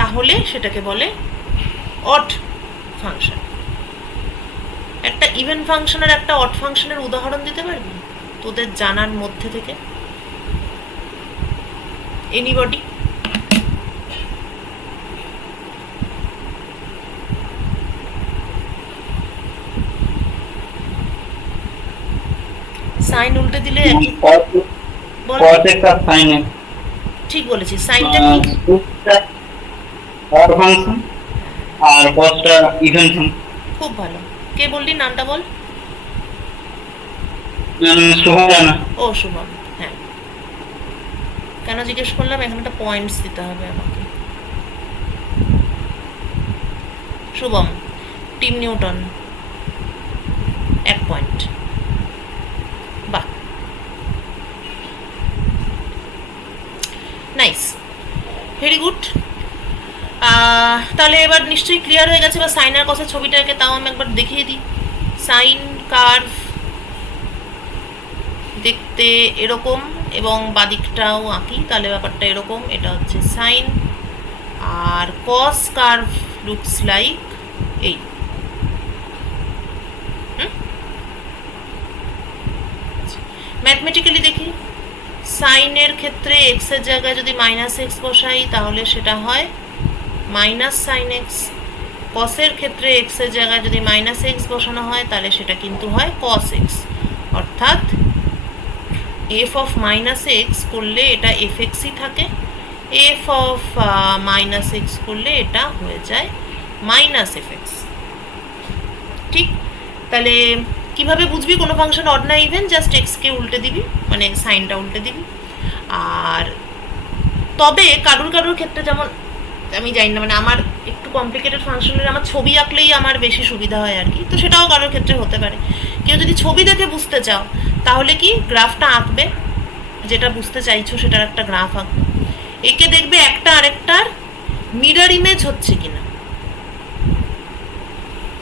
তাহলে সেটাকে বলে অড ফাংশন। একটা ইভেন ফাংশন আর একটা অড ফাংশনের উদাহরণ দিতে পারবি তোদের জানার মধ্যে থেকে? এনিবডি? সাইন উল্টে দিলে বল। cos x আর sin x ঠিক বলেছিস, সাইনটা কি? অড ফাংশন আর cosটা ইভেন ফাংশন। খুব ভালো। কে বললি নামটা বল? শুভজানা। ও শুভম, হ্যাঁ। কেন জিজ্ঞেস করলাম? এখানে একটা পয়েন্টস দিতে হবে আমাকে। Shubham, team Newton 1 point. বাহ, নাইস, ভেরি গুড। তাহলে এবার নিশ্চয়ই ক্লিয়ার হয়ে গেছে। বা সাইনের কথা ছবিটাকে তাও আমি একবার দেখিয়ে দিই। সাইন কার্ভ দেখতে এরকম, এবং বাদিকটাও আঁকি, তাহলে ব্যাপারটা এরকম। এটা হচ্ছে সাইন, আর কস কার্ভ লুকস লাইক এই। ম্যাথমেটিক্যালি দেখি, সাইনের ক্ষেত্রে এক্স এর জায়গায় যদি -x বসাই তাহলে সেটা হয় -sin x। কসের ক্ষেত্রে এক্স এর জায়গায় যদি -x বসানো হয় তাহলে সেটা কিন্তু হয় cos x। অর্থাৎ f of -x করলে এটা fxই থাকে, f of -x করলে এটা হয়ে যায় -fx। ঠিক? তাহলে কিভাবে বুঝবি কোনো ফাংশন অড না ইভেন? জাস্ট এক্স কে উল্টে দিবি, মানে সাইনটা উল্টে দিবি। আর তবে কারুর কারুর ক্ষেত্রে, যেমন আমি জানি না, মানে আমার একটু কমপ্লিকেটেড ফাংশনের আমার ছবি আঁকলেই আমার বেশি সুবিধা হয় আর কি, তো সেটাও কারোর ক্ষেত্রে হতে পারে। কেউ যদি ছবি দেখে বুঝতে চাও তাহলে কি গ্রাফটা আঁকবে, যেটা বুঝতে চাইছো সেটার একটা গ্রাফ আঁকবে, একে দেখবে একটা আরেকটার মিরর ইমেজ হচ্ছে কিনা।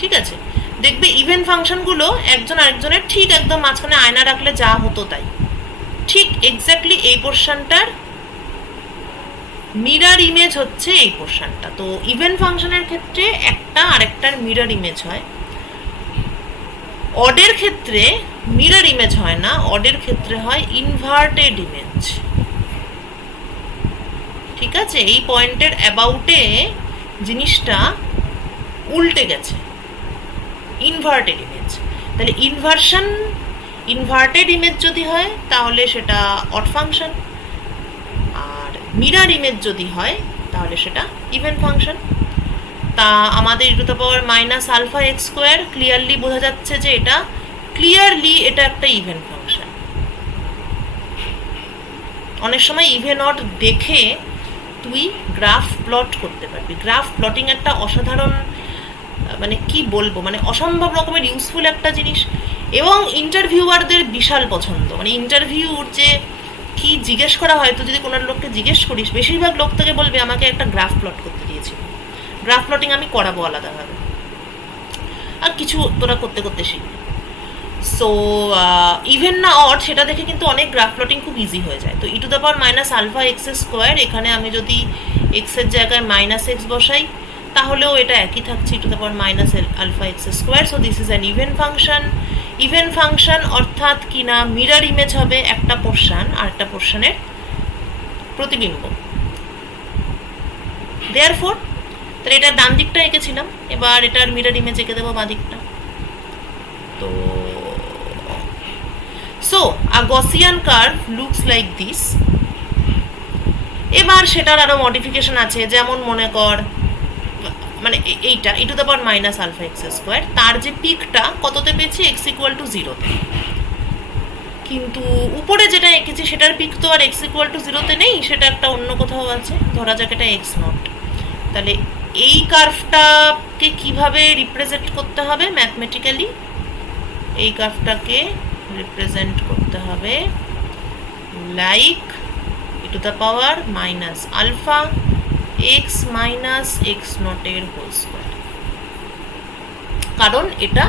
ঠিক আছে? দেখবে ইভেন ফাংশনগুলো একজন আরেকজনের ঠিক একদম মাঝখানে আয়না রাখলে যা হতো তাই, ঠিক এক্স্যাক্টলি এই পোর্শনটার মিরর ইমেজ হচ্ছে এই পোর্শনটা। তো ইভেন ফাংশনের ক্ষেত্রে একটা আরেকটার মিরর ইমেজ হয়। অডের ক্ষেত্রে মিরর ইমেজ হয় না, অডের ক্ষেত্রে হয় ইনভার্টেড ইমেজ। ঠিক আছে? এই পয়েন্টের অ্যাবাউটে জিনিসটা উল্টে গেছে, ইনভার্টেড ইমেজ। তাহলে ইনভার্টেড ইমেজ যদি হয় তাহলে সেটা অড ফাংশন, আর মিরর ইমেজ যদি হয় তাহলে সেটা ইভেন ফাংশন। তা আমাদের e⁻−α x² ক্লিয়ারলি বোঝা যাচ্ছে যে এটা একটা ইভেন ফাংশন। অনেক সময় ইভেন অড দেখে তুই গ্রাফ প্লট করতে পারবি। গ্রাফ প্লটিং একটা অসাধারণ, মানে কি বলবো, মানে অসম্ভব রকমের ইউজফুল একটা জিনিস, এবং ইন্টারভিউয়ারদের বিশাল পছন্দ। মানে ইন্টারভিউর যে কি জিজ্ঞেস করা হয়, তো যদি কোনো লোককে জিজ্ঞেস করিস, বেশিরভাগ লোক থেকে বলবে আমাকে একটা গ্রাফ প্লট করতে দিয়েছিল। গ্রাফ প্লটিং আমি করাবো আলাদাভাবে, আর কিছু তোরা করতে করতে শিখবি। সো ইভেন না অড সেটা দেখে কিন্তু অনেক গ্রাফ প্লটিং খুব ইজি হয়ে যায়। তো e⁻−α x², এখানে আমি যদি এক্স এর জায়গায় -x বসাই তাহলেও এটা একই থাকছে, e⁻−α x²। So this is an even function. Even function অর্থাৎ কিনা মিরর ইমেজ হবে একটা পোর্শন আর একটা পোর্শনের প্রতিবিম্ব। দেয়ারফোর, তাহলে এটার ডান দিকটা এঁকেছিলাম, এবার এটার মিরর ইমেজ এঁকে দেবো বাঁ দিকটা। তো so a Gaussian curve looks like this. এবার সেটার আরো মডিফিকেশন আছে, যেমন মনে কর মানে এইটা e⁻−α x², তার যে পিকটা কততে পেয়েছি, x = 0-তে। কি কিন্তু উপরে যেটা এঁকেছি সেটার পিক তো আর এক্স ইকুয়াল টু জিরোতে নেই, সেটা একটা অন্য কোথাও আছে, ধরা যাক এটা এক্স নট। তাহলে এই কার্ভটাকে কিভাবে রিপ্রেজেন্ট করতে হবে ম্যাথমেটিক্যালি? এই কার্ভটাকে রিপ্রেজেন্ট করতে হবে like e to the power minus alpha X minus X নটের হোল স্কোয়ার। কারণ এটা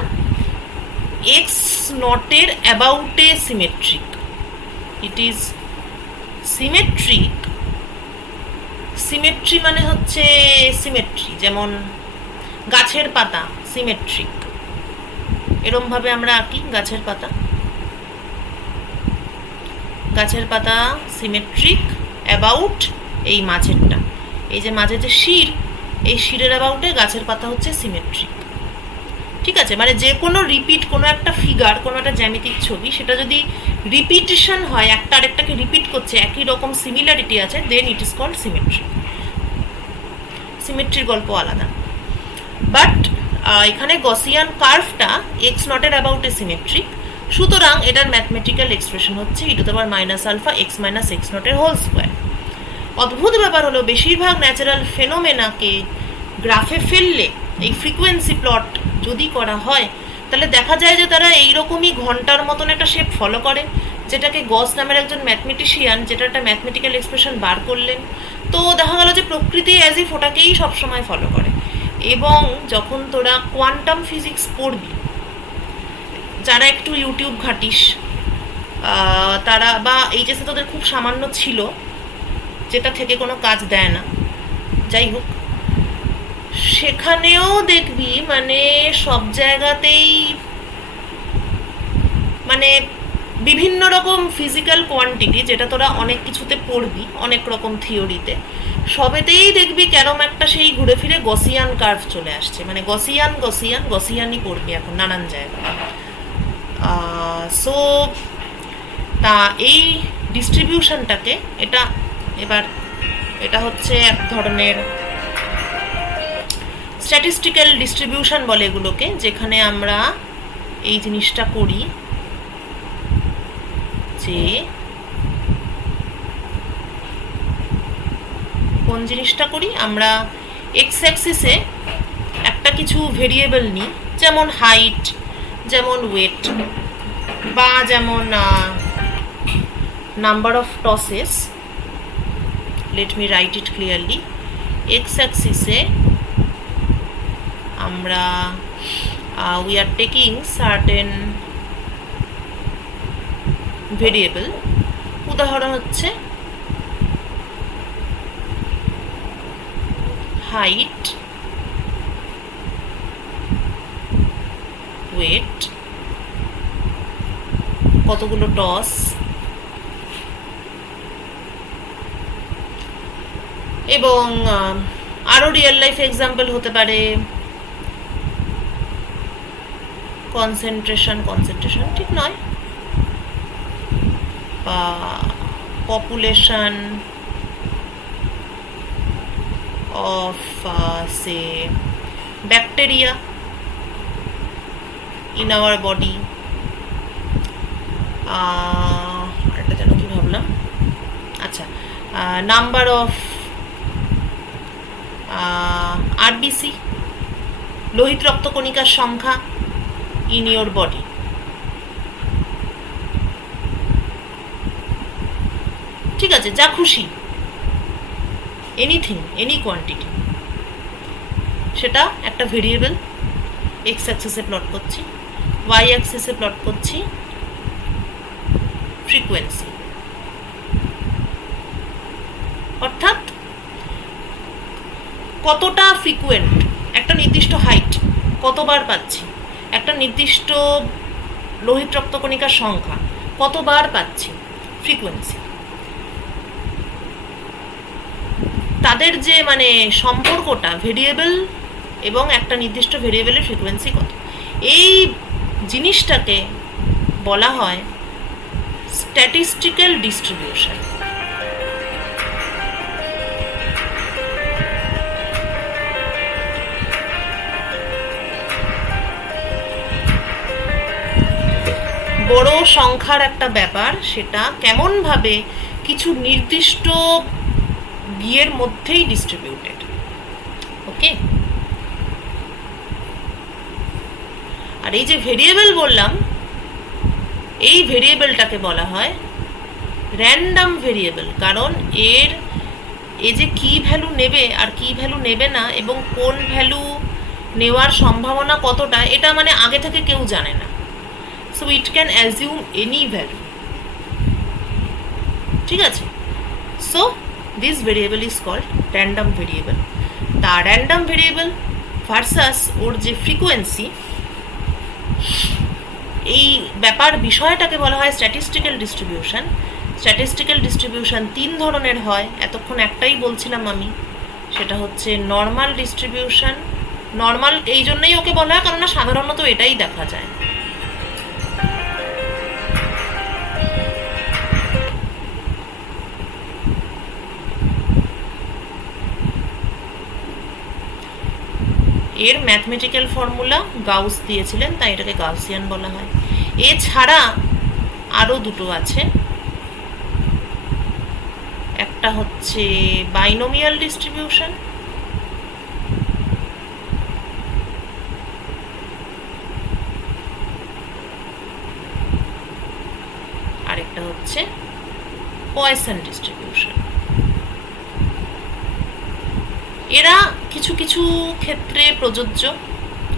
এক্স নটের অ্যাবাউটে symmetric, it is symmetric. Symmetry মানে হচ্ছে সিমেট্রি, যেমন গাছের পাতা সিমেট্রিক, এরমভাবে আমরা আঁকি গাছের পাতা। গাছের পাতা সিমেট্রিক অ্যাবাউট এই মাঝেরটা, এই যে মাঝে যে শির, এই শিরের অ্যাবাউটে গাছের পাতা হচ্ছে সিমেট্রিক। ঠিক আছে, মানে যে কোনো রিপিট, কোনো একটা ফিগার, কোনো একটা জ্যামিতিক ছবি, সেটা যদি রিপিটেশন হয়, একটা আরেকটাকে রিপিট করছে, একই রকম সিমিলারিটি আছে, then it is called symmetry. সিমেট্রির গল্প আলাদা। বাট এখানে গসিয়ান কার্ভটা এক্স নটের অ্যাবাউটে সিমেট্রিক, সুতরাং এটার ম্যাথমেটিক্যাল এক্সপ্রেশন হচ্ছে e to the power minus alpha X minus X নটের হোল স্কোয়ার। অদ্ভুত ব্যাপার হলো, বেশিরভাগ ন্যাচারাল ফেনোমেনাকে গ্রাফে ফেললে, এই ফ্রিকোয়েন্সি প্লট যদি করা হয়, তাহলে দেখা যায় যে তারা এইরকমই ঘন্টার মতন একটা শেপ ফলো করে, যেটাকে গস নামের একজন ম্যাথমেটিশিয়ান, যেটা একটা ম্যাথমেটিক্যাল এক্সপ্রেশন বার করলেন। তো দেখা গেল যে প্রকৃতি অ্যাজ ইফ ওটাকেই সবসময় ফলো করে। এবং যখন তোরা কোয়ান্টাম ফিজিক্স পড়বি, যারা একটু ইউটিউব ঘাটিস তারা, বা এইচএসে তোদের খুব সামান্য ছিল, যেটা থেকে কোনো কাজ দেয় না, যাই হোক, সেখানেও দেখবি মানে সব জায়গাতেই মানে বিভিন্ন রকম ফিজিক্যাল কোয়ান্টিটি, যেটা তোরা অনেক কিছুতে পড়বি, অনেক রকম থিওরিতে, সবেতেই দেখবি কেরম একটা সেই ঘুরে ফিরে গসিয়ান কার্ভ চলে আসছে। মানে গসিয়ান গসিয়ান গসিয়ানই পড়বি এখন নানান জায়গায়। সো তা এই ডিস্ট্রিবিউশনটাকে, এটা হচ্ছে এক ধরনের স্ট্যাটিস্টিক্যাল ডিস্ট্রিবিউশন বলে এগুলোকে, যেখানে আমরা এই জিনিসটা করি যে কোন জিনিসটা করি আমরা, এক্স অ্যাক্সিসে একটা কিছু ভেরিয়েবল নিই, যেমন হাইট, যেমন ওয়েট, বা যেমন number of tosses. Let me write it clearly. X অ্যাক্সিসে আমরা we are taking certain variable, উদাহরণ হচ্ছে হাইট, ওয়েট, কতগুলো টস, এবং আরও রিয়েল লাইফ এক্সাম্পল হতে পারে কনসেন্ট্রেশন ঠিক নয়, বা population of say bacteria in our body. এটা যেন কি ভাবলাম, আচ্ছা, নাম্বার অফ আরবিসি, লোহিত রক্তকণিকার সংখ্যা in your body। ঠিক আছে, যা খুশি, এনিথিং, এনি কোয়ান্টিটি, সেটা একটা ভেরিয়েবল এক্স অ্যাক্সিসে প্লট করছি, ওয়াই অ্যাক্সিসে প্লট করছি ফ্রিকোয়েন্সি। অর্থাৎ কতটা ফ্রিকুয়েন্ট, একটা নির্দিষ্ট হাইট কতবার পাচ্ছি, একটা নির্দিষ্ট লোহিত রক্তকণিকার সংখ্যা কতবার পাচ্ছি, ফ্রিকোয়েন্সি। তাদের যে মানে সম্পর্কটা, ভেরিয়েবল এবং একটা নির্দিষ্ট ভেরিয়েবলের ফ্রিকোয়েন্সি কত, এই জিনিসটাকে বলা হয় স্ট্যাটিস্টিক্যাল ডিস্ট্রিবিউশন। বড় সংখ্যার একটা ব্যাপার, সেটা কেমনভাবে কিছু নির্দিষ্ট বিয়ের মধ্যেই ডিস্ট্রিবিউটেড। ওকে, আর এই যে ভেরিয়েবল বললাম, এই ভেরিয়েবলটাকে বলা হয় র্যান্ডম ভেরিয়েবল, কারণ এ যে কি ভ্যালু নেবে আর কি ভ্যালু নেবে না এবং কোন ভ্যালু নেওয়ার সম্ভাবনা কতটা, এটা মানে আগে থেকে কেউ জানে না। So it can assume any value. ঠিক আছে, so this variable is called random variable. তা র্যান্ডম ভেরিয়েবল ভার্সাস ওর যে ফ্রিকোয়েন্সি, এই ব্যাপার বিষয়টাকে বলা হয় স্ট্যাটিস্টিক্যাল ডিস্ট্রিবিউশন। স্ট্যাটিস্টিক্যাল ডিস্ট্রিবিউশন তিন ধরনের হয়, এতক্ষণ একটাই বলছিলাম আমি, সেটা হচ্ছে নর্মাল ডিস্ট্রিবিউশন। নর্মাল এই জন্যই ওকে বলা হয় কারণ সাধারণত এটাই দেখা যায়। এর ম্যাথমেটিক্যাল ফর্মুলা গাউস দিয়েছিলেন, তাই এটাকে গাউসিয়ান বলা হয়। এছাড়া আরও দুটো আছে, একটা হচ্ছে বাইনোমিয়াল ডিস্ট্রিবিউশন, আরেকটা হচ্ছে পয়সন ডিস্ট্রিবিউশন। এরা কিছু কিছু ক্ষেত্রে প্রযোজ্য,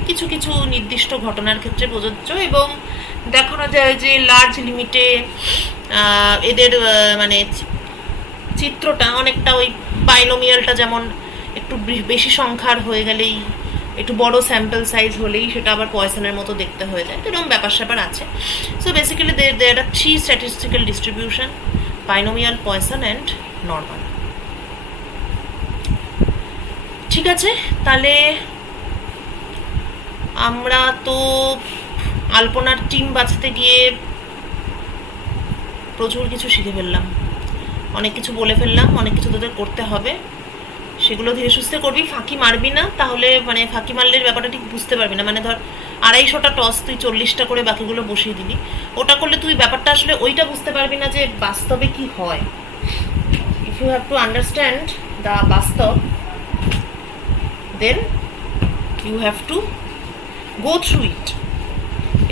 কিছু কিছু নির্দিষ্ট ঘটনার ক্ষেত্রে প্রযোজ্য, এবং দেখানো যায় যে লার্জ লিমিটে এদের মানে চিত্রটা অনেকটা ওই বাইনোমিয়ালটা যেমন একটু বেশি সংখ্যার হয়ে গেলেই, একটু বড় স্যাম্পল সাইজ হলেই সেটা আবার পয়সনের মতো দেখতে হয়ে যায়, তো এরকম ব্যাপার স্যাপার আছে। So basically there are three statistical distribution: binomial, Poisson and normal. ঠিক আছে, তাহলে আমরা তো আলপনার টিম বাঁচতে গিয়ে প্রচুর কিছু শিখে ফেললাম, অনেক কিছু বলে ফেললাম, অনেক কিছু তোদের করতে হবে, সেগুলো ধীরে সুস্থে করবি, ফাঁকি মারবি না, তাহলে মানে ফাঁকি মারলে ব্যাপারটা ঠিক বুঝতে পারবি না। মানে ধর 250টা টস তুই 40টা করে বাকিগুলো বসিয়ে দিলি, ওটা করলে তুই ব্যাপারটা আসলে ওইটা বুঝতে পারবি না যে বাস্তবে কি হয়। If you have to understand the বাস্তব, then you have to go through it.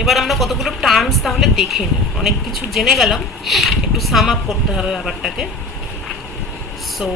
এবার আমরা কতগুলো টার্মস তাহলে দেখে নিই, অনেক কিছু জেনে গেলাম, একটু সাম আপ করতে হবে ব্যাপারটাকে। সো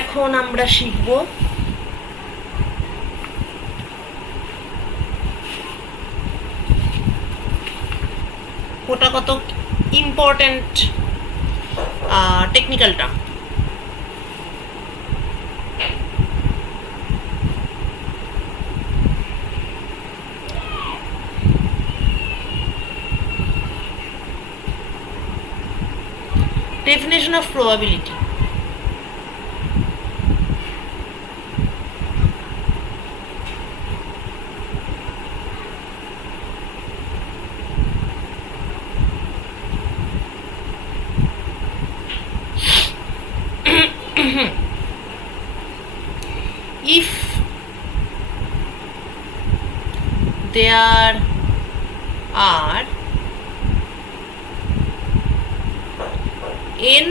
এখন আমরা শিখব কত important technical term. Definition of probability. If there are n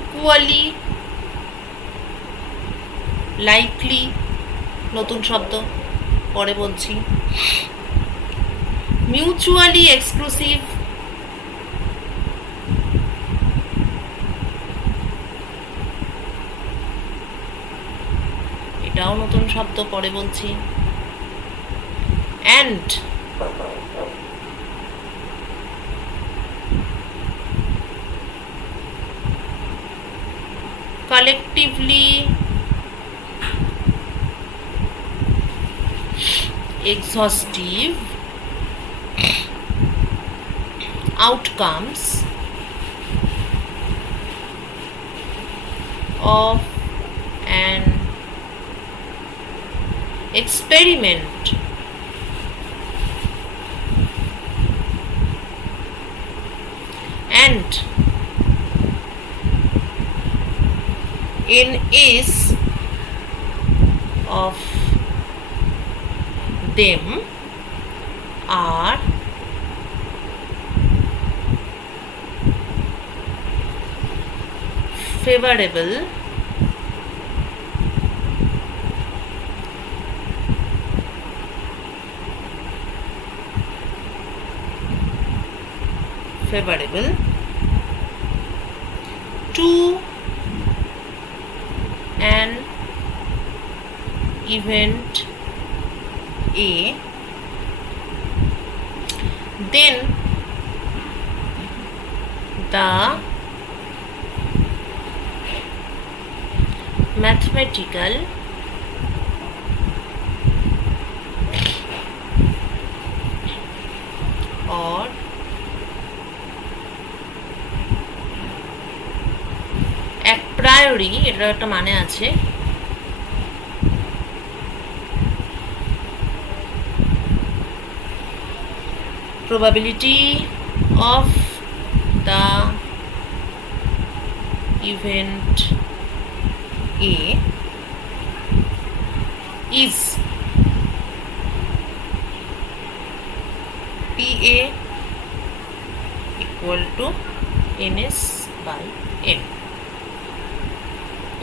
equally likely, নতুন শব্দ পরে বলছি, mutually exclusive, এটাও নতুন শব্দ পরে বলছি, and collectively exhaustive outcomes of an experiment and in each of them are favorable to an event A, then the mathematical or a priori, এটার একটা মানে আছে, probability of the event A is PA equal to NS by N.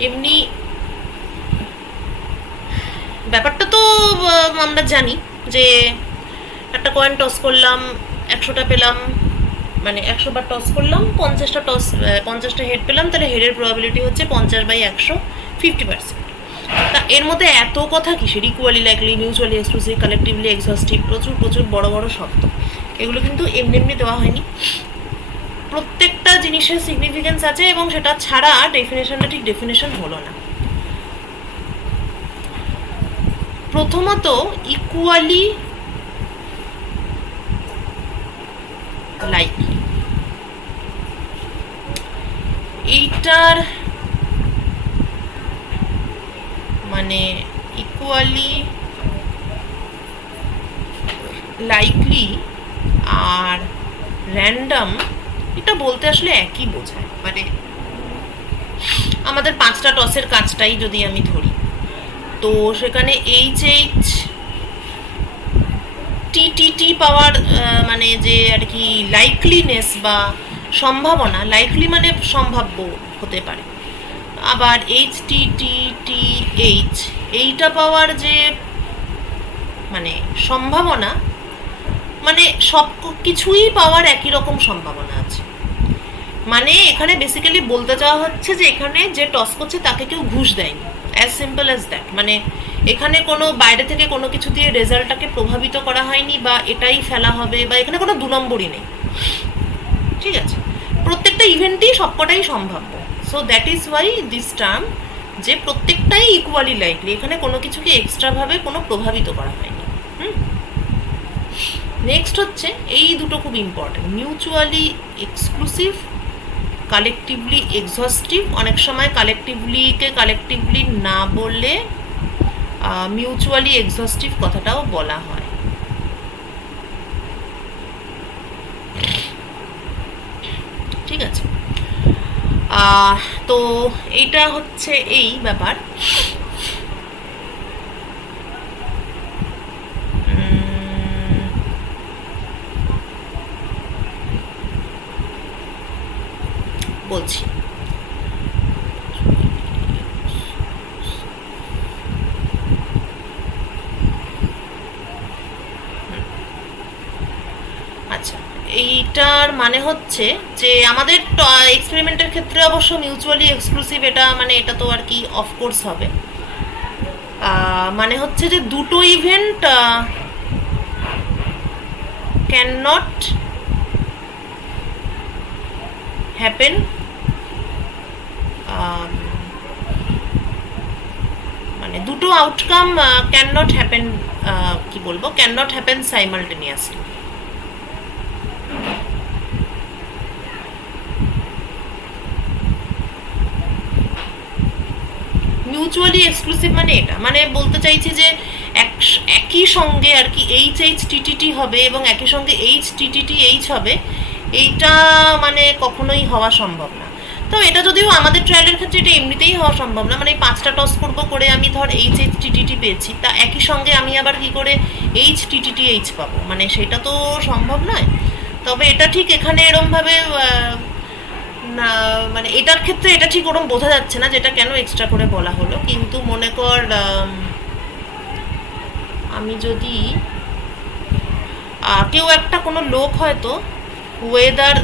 এমনি ব্যাপারটা তো আমরা জানি যে একটা কয়েন টস করলাম, 100টা পেলাম, মানে 100 বার টস করলাম, 50টা হেড পেলাম, তাহলে হেডের প্রবাবিলিটি হচ্ছে 50/100, 50%। তা এর মধ্যে এত কথা কিসের? Equally likely, mutually exclusive, collectively exhaustive, প্রচুর প্রচুর বড় বড় শব্দ, এগুলো কিন্তু এমনি এমনি দেওয়া হয়নি। প্রত্যেকটা জিনিসের সিগনিফিকেন্স আছে এবং সেটা ছাড়া ডেফিনেশনটা ঠিক ডেফিনেশন হলো না। প্রথমত ইকুয়ালি লাইকলি, এইটার মানে ইকুয়ালি লাইকলি আর র্যান্ডম, এটা বলতে আসলে একই বোঝায়। মানে আমাদের 5টা টসের কাজটাই যদি আমি ধরি, তো সেখানে টি পাওয়ার মানে যে আর কি লাইকলিনেস বা সম্ভাবনা, লাইকলি মানে সম্ভাব্য হতে পারে, আবার HTTTH এইটা পাওয়ার যে মানে সম্ভাবনা, মানে সব কিছুই পাওয়ার একই রকম সম্ভাবনা আছে। মানে এখানে বেসিক্যালি বলতে যাওয়া হচ্ছে যে এখানে যে টস করছে তাকে কেউ ঘুষ দেয়নি, অ্যাজ সিম্পল অ্যাজ দ্যাট। মানে এখানে কোনো বাইরে থেকে কোনো কিছু দিয়ে রেজাল্টটাকে প্রভাবিত করা হয়নি বা এটাই ফেলা হবে, বা এখানে কোনো 2 নম্বরই নেই। ঠিক আছে, প্রত্যেকটা ইভেন্টই সবকটাই সম্ভাব্য। So that is why this term, যে প্রত্যেকটাই ইকুয়ালি লাইকলি, এখানে কোনো কিছুকে এক্সট্রাভাবে কোনো প্রভাবিত করা হয়নি। নেক্সট হচ্ছে এই দুটো খুব ইম্পর্টেন্ট, মিউচুয়ালি এক্সক্লুসিভ, কালেকটিভলি এক্সহস্টিভ। অনেক সময় কালেকটিভলিকে কালেকটিভলি না বললে মিউচুয়ালি এক্সহস্টিভ কথাটাও বলা হয়। ঠিক আছে, তো এইটা হচ্ছে এই ব্যাপার। বলছি আচ্ছা, এইটার মানে হচ্ছে যে আমাদের এক্সপেরিমেন্টের ক্ষেত্রে অবশ্য মিউচুয়ালি এক্সক্লুসিভ, এটা মানে এটা তো আর কি অফকোর্স হবে। মানে হচ্ছে যে দুটো ইভেন্ট ক্যান নট হ্যাপেন মানে দুটো আউটকাম ক্যান নট হ্যাপেন, কি বলবো, can not happen simultaneously. Mutually exclusive মানে এটা, মানে বলতে চাইছি যে একই সঙ্গে আর কি HHTTT হবে এবং একই সঙ্গে HTTTH হবে, এইটা মানে কখনোই হওয়া সম্ভব না। তো এটা যদিও আমাদের ট্রায়ালের ক্ষেত্রে এটা এমনিতেই হওয়া সম্ভব না, মানে এই 5টা টস করবো করে আমি ধর HHTTT পেয়েছি, তা একই সঙ্গে আমি আবার কি করে HTTTH পাবো, মানে সেটা তো সম্ভব নয়। তবে এটা ঠিক এখানে এরমভাবে না, মানে এটার ক্ষেত্রে এটা ঠিক ওরম বোঝা যাচ্ছে না যেটা কেন এক্সট্রা করে বলা হলো। কিন্তু মনে কর আমি যদি কেউ একটা কোনো লোক হয়তো ওয়েদার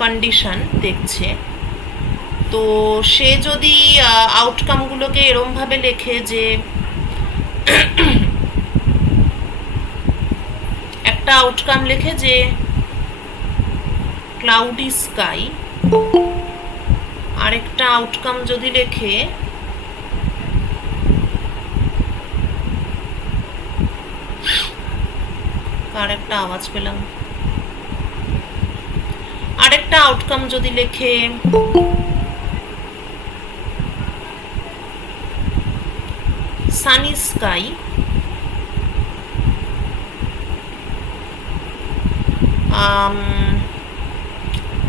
কন্ডিশন দেখছে, তো সে যদি আউটকামগুলোকে এরমভাবে লেখে যে একটা আউটকাম লেখে যে ক্লাউডি স্কাই, আরেকটা আউটকাম যদি লেখে কার একটা আওয়াজ পেলাম, আরেকটা আউটকাম যদি লেখে সানি স্কাই,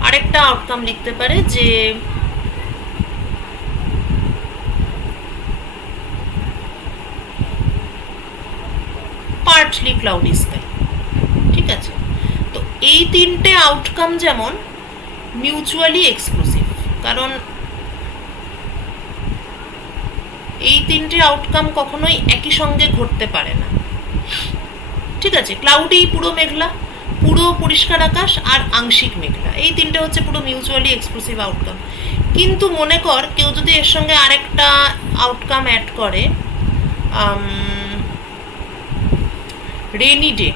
আরেকটা আউটকাম লিখতে পারে যে পার্টলি ক্লাউডি স্কাই। ঠিক আছে, তো এই 3টে আউটকাম যেমন মিউচুয়ালি এক্সক্লুসিভ, কারণ এই 3টে আউটকাম কখনোই একই সঙ্গে ঘটতে পারে না। ঠিক আছে, ক্লাউডি পুরো মেঘলা, পুরো পরিষ্কার আকাশ, আর আংশিক মেঘলা, এই 3টে হচ্ছে পুরো মিউচুয়ালি এক্সক্লুসিভ আউটকাম। কিন্তু মনে কর কেউ যদি এর সঙ্গে আরেকটা আউটকাম অ্যাড করে রেনি ডে,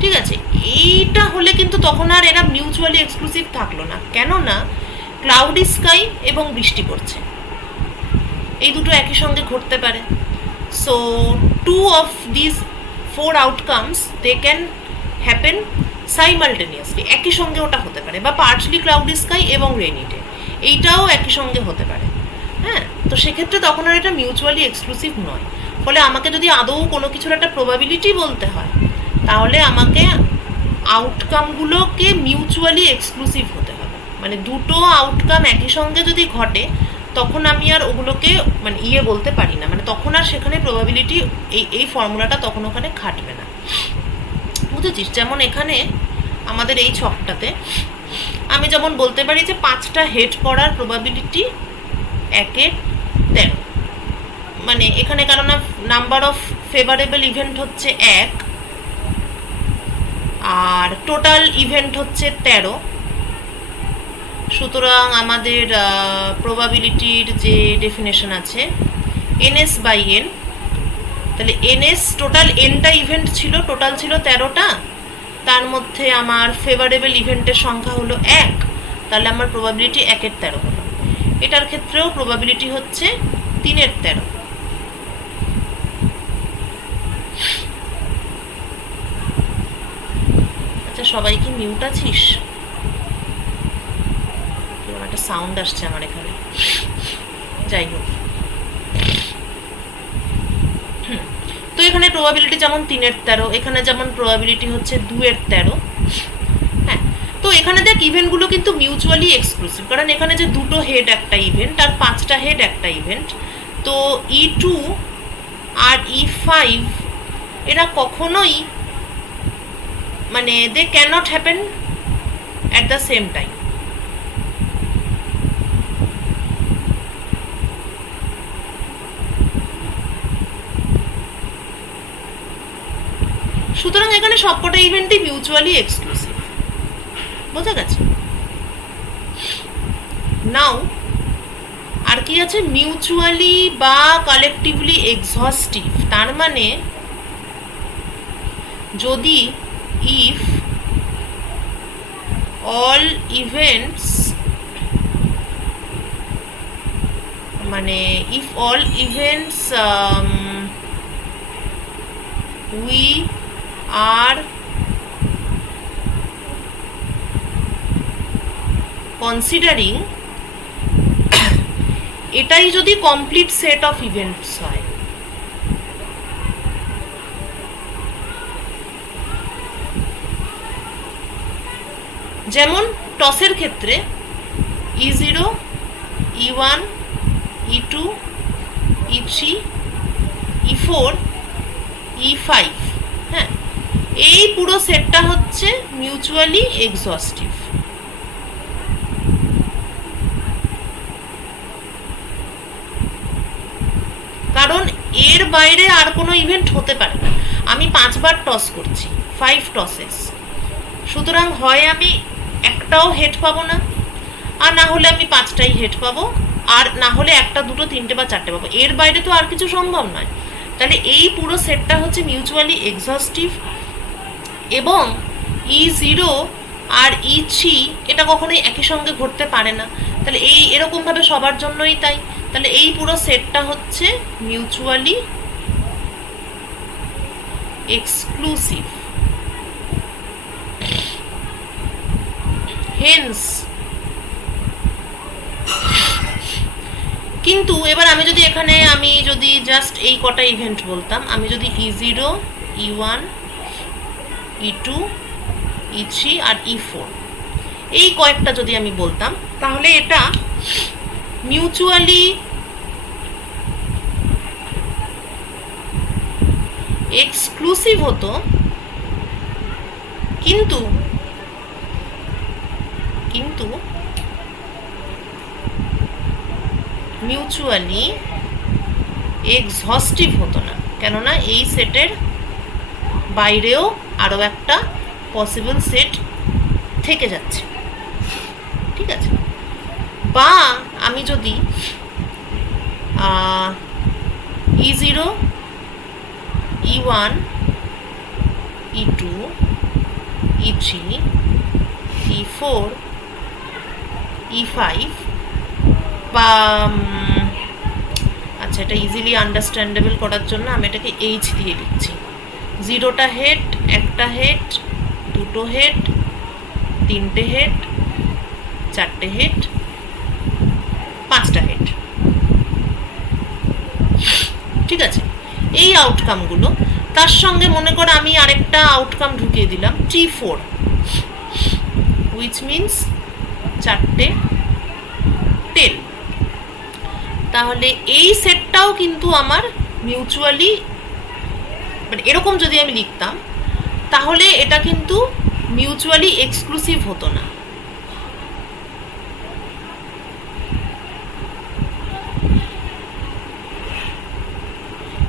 ঠিক আছে, এইটা হলে কিন্তু তখন আর এরা মিউচুয়ালি এক্সক্লুসিভ থাকলো না, কেননা ক্লাউডি স্কাই এবং বৃষ্টি পড়ছে, এই দুটো একই সঙ্গে ঘটতে পারে। So 2 of these 4 outcomes they can happen simultaneously, একই সঙ্গে ওটা হতে পারে, বা পার্টলি ক্লাউডি স্কাই এবং রেনি ডে এইটাও একই সঙ্গে হতে পারে। হ্যাঁ, তো সেক্ষেত্রে তখন আর এটা মিউচুয়ালি এক্সক্লুসিভ নয়। ফলে আমাকে যদি আদৌ কোনো কিছুর একটা প্রবাবিলিটি বলতে হয়, তাহলে আমাকে আউটকামগুলোকে মিউচুয়ালি এক্সক্লুসিভ হতে হবে, মানে দুটো আউটকাম একই সঙ্গে যদি ঘটে তখন আমি আর ওগুলোকে মানে বলতে পারি না, মানে তখন আর সেখানে প্রবাবিলিটি এই ফর্মুলাটা তখন ওখানে খাটবে না, বুঝেছিস? যেমন এখানে আমাদের এই ছকটাতে আমি যেমন বলতে পারি যে 5টা হেড পড়ার প্রবাবিলিটি 1/13, মানে এখানে কেননা নাম্বার অফ ফেভারেবল ইভেন্ট হচ্ছে 1 আর টোটাল ইভেন্ট হচ্ছে 13, সুতরাং আমাদের প্রবাবিলিটির যে ডেফিনেশন আছে NS/N, তাহলে NS টোটাল Nটা ইভেন্ট ছিল, টোটাল ছিল 13টা, তার মধ্যে আমার ফেভারেবল ইভেন্টের সংখ্যা হলো 1, তাহলে আমার প্রবাবিলিটি 1/13 হলো। এটার ক্ষেত্রেও প্রবাবিলিটি হচ্ছে 3/13। আচ্ছা, সবাই কি মিউট আছিস? একটা সাউন্ড আসছে আমার এখানে, যাই হোক। তো এখানে প্রবাবিলিটি যেমন 3/13, এখানে যেমন প্রবাবিলিটি হচ্ছে 2/13। হ্যাঁ, তো এখানে দেখ ইভেন্টগুলো কিন্তু মিউচুয়ালি এক্সক্লুসিভ, কারণ এখানে যে দুটো হেড একটা ইভেন্ট আর 5টা হেড একটা ইভেন্ট, তো E2 আর E5 এরা কখনোই মানে they cannot happen at the same time. সুতরাং এখানে সবকটা ইভেন্টই মিউচুয়ালি এক্সক্লুসিভ, বোঝা গেছে? নাও আর কি আছে, মিউচুয়ালি বা কালেকটিভলি এক্সহস্টিভ, তার মানে যদি ইফ অল ইভেন্টস, মানে if all events we are considering এটাই যদি কমপ্লিট সেট অফ ইভেন্টস হয়, যেমন টসের ক্ষেত্রে E0, E1, E2, E3, E4, E5, হ্যাঁ, এই পুরো সেটটা হচ্ছে মিউচুয়ালি এক্সহস্টিভ। কারণ এর বাইরে আর কোনো ইভেন্ট হতে পারে না। আমি 5 বার টস করছি, 5 টসেস, সুতরাং হয় আমি একটাও হেড পাবো না, আর না হলে আমি 5টাই হেড পাবো, আর না হলে 1, 2, 3 বা 4টে পাবো। এর বাইরে তো আর কিছু সম্ভব নয়। তাহলে এই পুরো সেটটা হচ্ছে মিউচুয়ালি এক্সহস্টিভ। এবং E0 আর E3 এটা কখনোই একই সঙ্গে ঘটতে পারে না। তাহলে এই এরকমভাবে সবার জন্যই তাই। তাহলে এই পুরো সেটটা হচ্ছে মিউচুয়ালি এক্সক্লুসিভ। হেন্স, কিন্তু এবার আমি যদি এখানে জাস্ট এই কটা ইভেন্ট বলতাম, আমি যদি E0, E1, E2, E3 আর E4 এই কয়েকটা যদি আমি বলতাম, তাহলে এটা মিউচুয়ালি এক্সক্লুসিভ হতো, কিন্তু মিউচুয়ালি এক্সহস্টিভ হতো না, কেননা এই সেটের বাইরেও আরও একটা পসিবল সেট থেকে যাচ্ছে। ঠিক আছে? বা আমি যদি E0, E1, E2, E3, E4, E5 বা আচ্ছা, এটা ইজিলি আন্ডারস্ট্যান্ডেবল করার জন্য আমি এটাকে H দিয়ে লিখছি। 0টা হেড, 1টা হেড, 2টো হেড, 3টে হেড, 4টে হেড, 5টা হেড। ঠিক আছে? এই আউটকামগুলো, তার সঙ্গে মনে করো আমি আরেকটা আউটকাম ঢুকিয়ে দিলাম T4, which means 4টে টেল। তাহলে এই সেটটাও কিন্তু আমার মিউচুয়ালি, মানে এরকম যদি আমি লিখতাম, তাহলে এটা কিন্তু মিউচুয়ালি এক্সক্লুসিভ হতো না।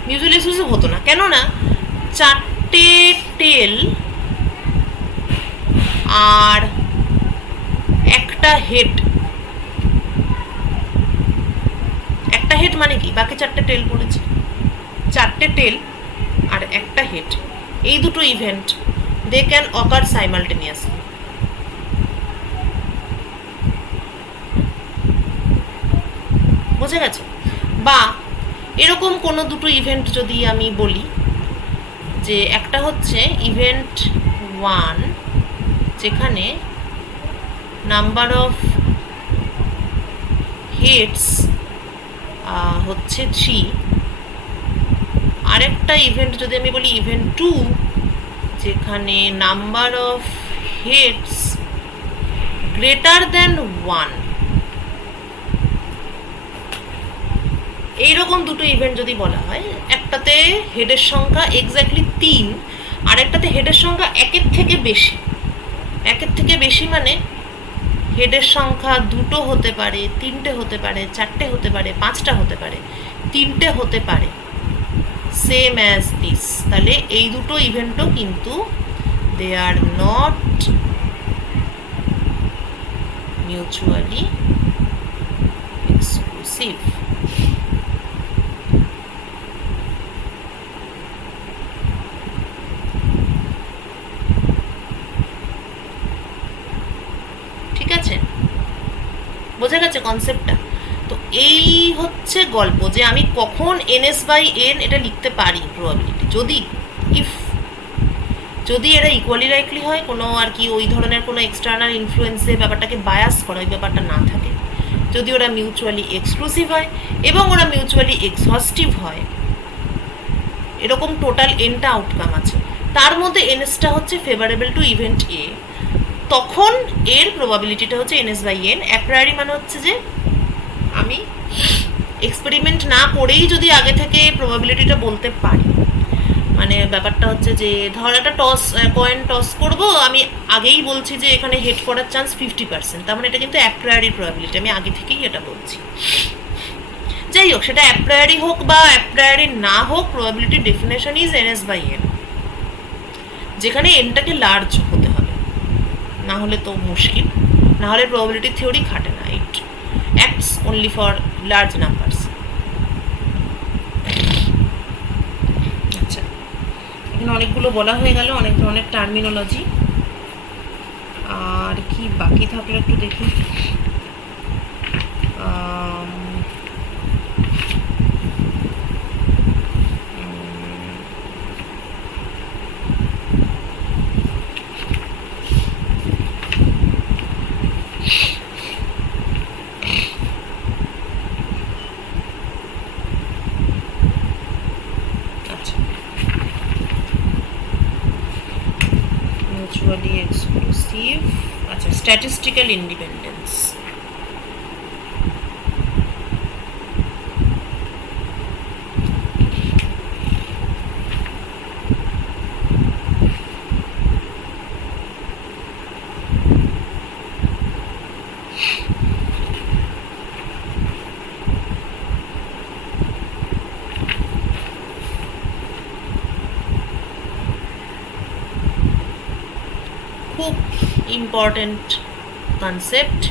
মিউচুয়ালি এক্সক্লুসিভ হতো না, কেননা 4টে টেল আর একটা হেড, একটা হেড মানে কি, বাকি 4টে টেল বলেছি, 4টে টেল আর একটা হেড, এই দুটো event they can occur simultaneously. বোঝা গেছে? বা এরকম কোনো দুটো ইভেন্ট যদি আমি বলি, যে একটা হচ্ছে ইভেন্ট 1 যেখানে নাম্বার অফ হেডস হচ্ছে 3, আরেকটা ইভেন্ট যদি আমি বলি ইভেন্ট 2 যেখানে number of heads greater than 1, এইরকম দুটো ইভেন্ট যদি বলা হয়, একটাতে হেডের সংখ্যা এক্স্যাক্টলি 3, আর একটাতে হেডের সংখ্যা 1-এর থেকে বেশি। 1-এর থেকে বেশি মানে হেডের সংখ্যা 2টো হতে পারে, 3টে হতে পারে, 4টে হতে পারে, 5টা হতে পারে, 3টে হতে পারে, সেম অ্যাজ দিস। তাহলে এই দুটো ইভেন্টও কিন্তু দে আর নট মিউচুয়ালি এক্সক্লুসিভ। ঠিক আছে? বোঝা গেছে কনসেপ্টটা? তো এই হচ্ছে গল্প, যে আমি কখন ns/n এটা লিখতে পারি প্রবাবিলিটি, যদি ইফ যদি এরা ইকুয়ালি লাইকলি হয়, কোনো আর কি ওই ধরনের কোনো এক্সটার্নাল ইনফ্লুয়েন্সে ব্যাপারটাকে বায়াস করা, ওই ব্যাপারটা না থাকে, যদি ওরা মিউচুয়ালি এক্সক্লুসিভ হয় এবং ওরা মিউচুয়ালি এক্সহস্টিভ হয়, এরকম টোটাল এনটা আউটকাম আছে, তার মধ্যে এনএসটা হচ্ছে ফেভারেবল টু ইভেন্ট এ, তখন এর প্রবাবিলিটিটা হচ্ছে এনএস বাই এন। অ্যাপ্রায়ারি মানে হচ্ছে যে আমি এক্সপেরিমেন্ট না করেই যদি আগে থেকে প্রবাবিলিটিটা বলতে পারি, মানে ব্যাপারটা হচ্ছে যে ধর একটা কয়েন টস করব, আমি আগেই বলছি যে এখানে হেড করার চান্স 50%, তার মানে এটা কিন্তু অ্যাপ্রায়ারি প্রবাবিলিটি, আমি আগে থেকেই এটা বলছি। যাই হোক, সেটা অ্যাপ্রায়ারি হোক বা অ্যাপ্রায়ারি না হোক, probability definition is NS by N, যেখানে এনটাকে লার্জ হতে হবে, না হলে তো মুশকিল, না হলে প্রবাবিলিটি থিওরি খাটে না, ইট acts only for large numbers. আচ্ছা, এখানে অনেকগুলো বলা হয়ে গেল, অনেক ধরনের টার্মিনোলজি। আর কি বাকি থাকলো একটু দেখি। Mutually exclusive, আচ্ছা, statistical independence। খুব important concept.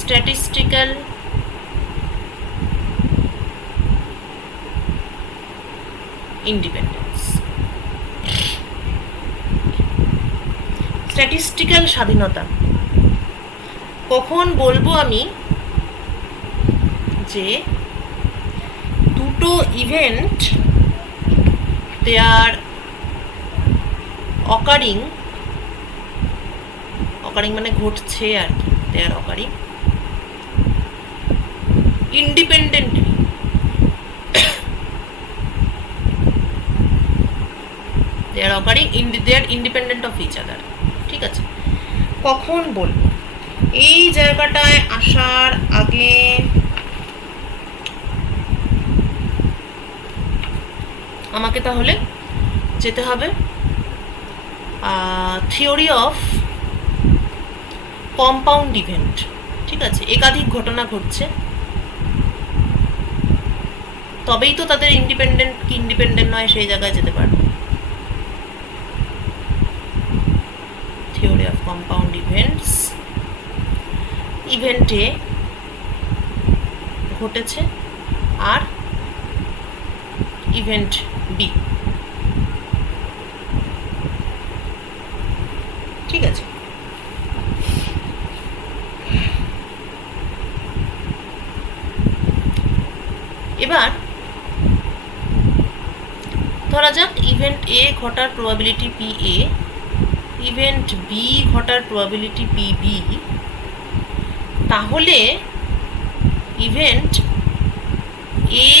Statistical independence, statistical স্বাধীনতা। কখন বলবো আমি যে দুটো ইভেন্ট দে আর অকারিং মানে ঘটছে আর কি, they are occurring independently, they are occurring they are independent of each other. ঠিক আছে, কখন বলবো? এই জায়গাটায় আসার আগে আমাকে তাহলে যেতে হবে থিওরি অফ কম্পাউন্ড ইভেন্ট। ঠিক আছে, একাধিক ঘটনা ঘটছে, তবেই তো তাদের ইন্ডিপেন্ডেন্ট কি ইন্ডিপেন্ডেন্ট নয় সেই জায়গায় যেতে পারবে। থিওরি অফ কম্পাউন্ড ইভেন্টস, ইভেন্টে ঘটেছে আর ইভেন্ট বি। ঠিক আছে, এবার ধরা যাক ইভেন্ট এ ঘটার probability P A, event B ঘটার প্রবাবিলিটি পি বি, তাহলে ইভেন্ট এ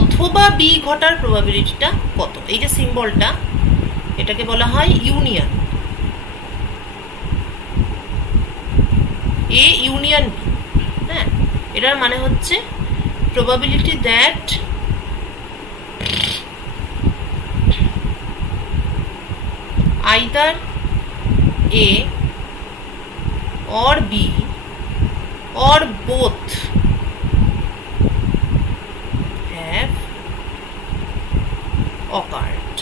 অথবা বি ঘটার প্রবাবিলিটিটা কত? এই যে সিম্বলটা, এটাকে বলা হয় ইউনিয়ন, এ ইউনিয়ন বি। হ্যাঁ, এটার মানে হচ্ছে probability that either A or B or both have occurred।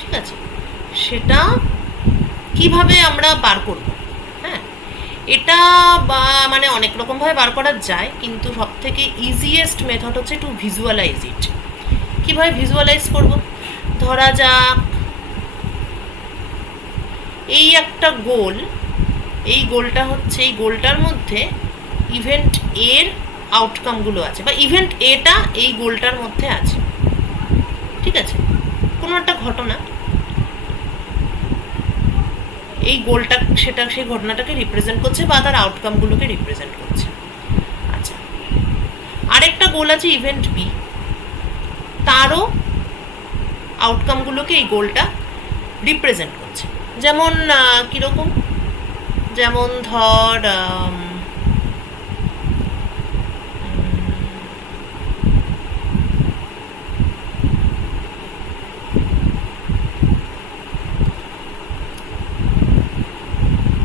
ঠিক আছে, সেটা কিভাবে আমরা বার করব? হ্যাঁ, এটা মানে অনেক রকমভাবে বার করা যায়, কিন্তু সব থেকে ইজিয়েস্ট মেথড হচ্ছে টু ভিজুয়ালাইজ ইট। কীভাবে ভিজুয়ালাইজ করব? ধরা যাক এই একটা গোল, এই গোলটা হচ্ছে, এই গোলটার মধ্যে ইভেন্ট এর আউটকামগুলো আছে, বা ইভেন্ট এটা এই গোলটার মধ্যে আছে, ঠিক আছে? কোনো একটা ঘটনা, এই গোলটা সেটা সেই ঘটনাটাকে রিপ্রেজেন্ট করছে বা তার আউটকামগুলোকে রিপ্রেজেন্ট করছে। আচ্ছা, আরেকটা গোল আছে ইভেন্ট বি, তারও আউটকামগুলোকে এই গোলটা রিপ্রেজেন্ট করছে। যেমন কীরকম, যেমন ধর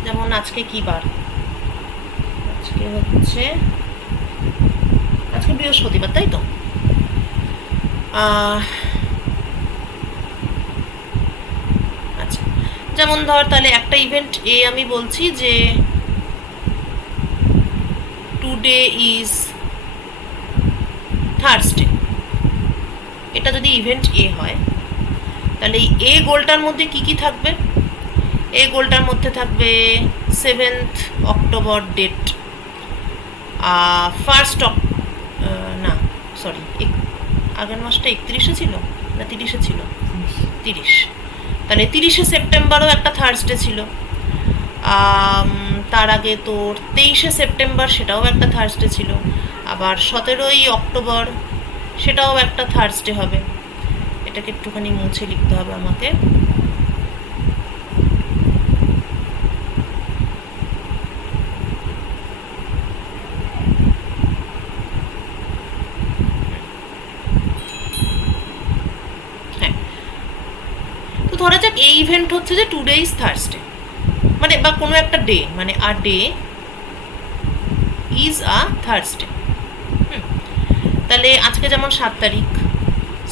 যেমন আজকে কি বার, আজকে হচ্ছে, আজকে বৃহস্পতিবার, তাই তো? আচ্ছা, যেমন ধর তাহলে একটা ইভেন্ট এ আমি বলছি যে টুডে ইজ থার্সডে, এটা যদি ইভেন্ট এ হয়, তাহলে এই এ গোলটার মধ্যে কি কি থাকবে? এই গোলটার মধ্যে থাকবে 7th অক্টোবর ডেট, না সরি, আগের মাসটা 31-এ ছিল না 30-এ ছিল? 30। তাহলে 30শে সেপ্টেম্বরও একটা থার্সডে ছিল। তার আগে তোর 23শে সেপ্টেম্বর, সেটাও একটা থার্সডে ছিল। আবার 17ই অক্টোবর, সেটাও একটা থার্সডে হবে। এটাকে একটুখানি মুছে লিখতে হবে আমাকে। ধরা যাক এই ইভেন্ট হচ্ছে যে টুডে ইজ থার্সডে, মানে বা কোনো একটা ডে, মানে a day is a Thursday. তাহলে আজকে যেমন 7 তারিখ,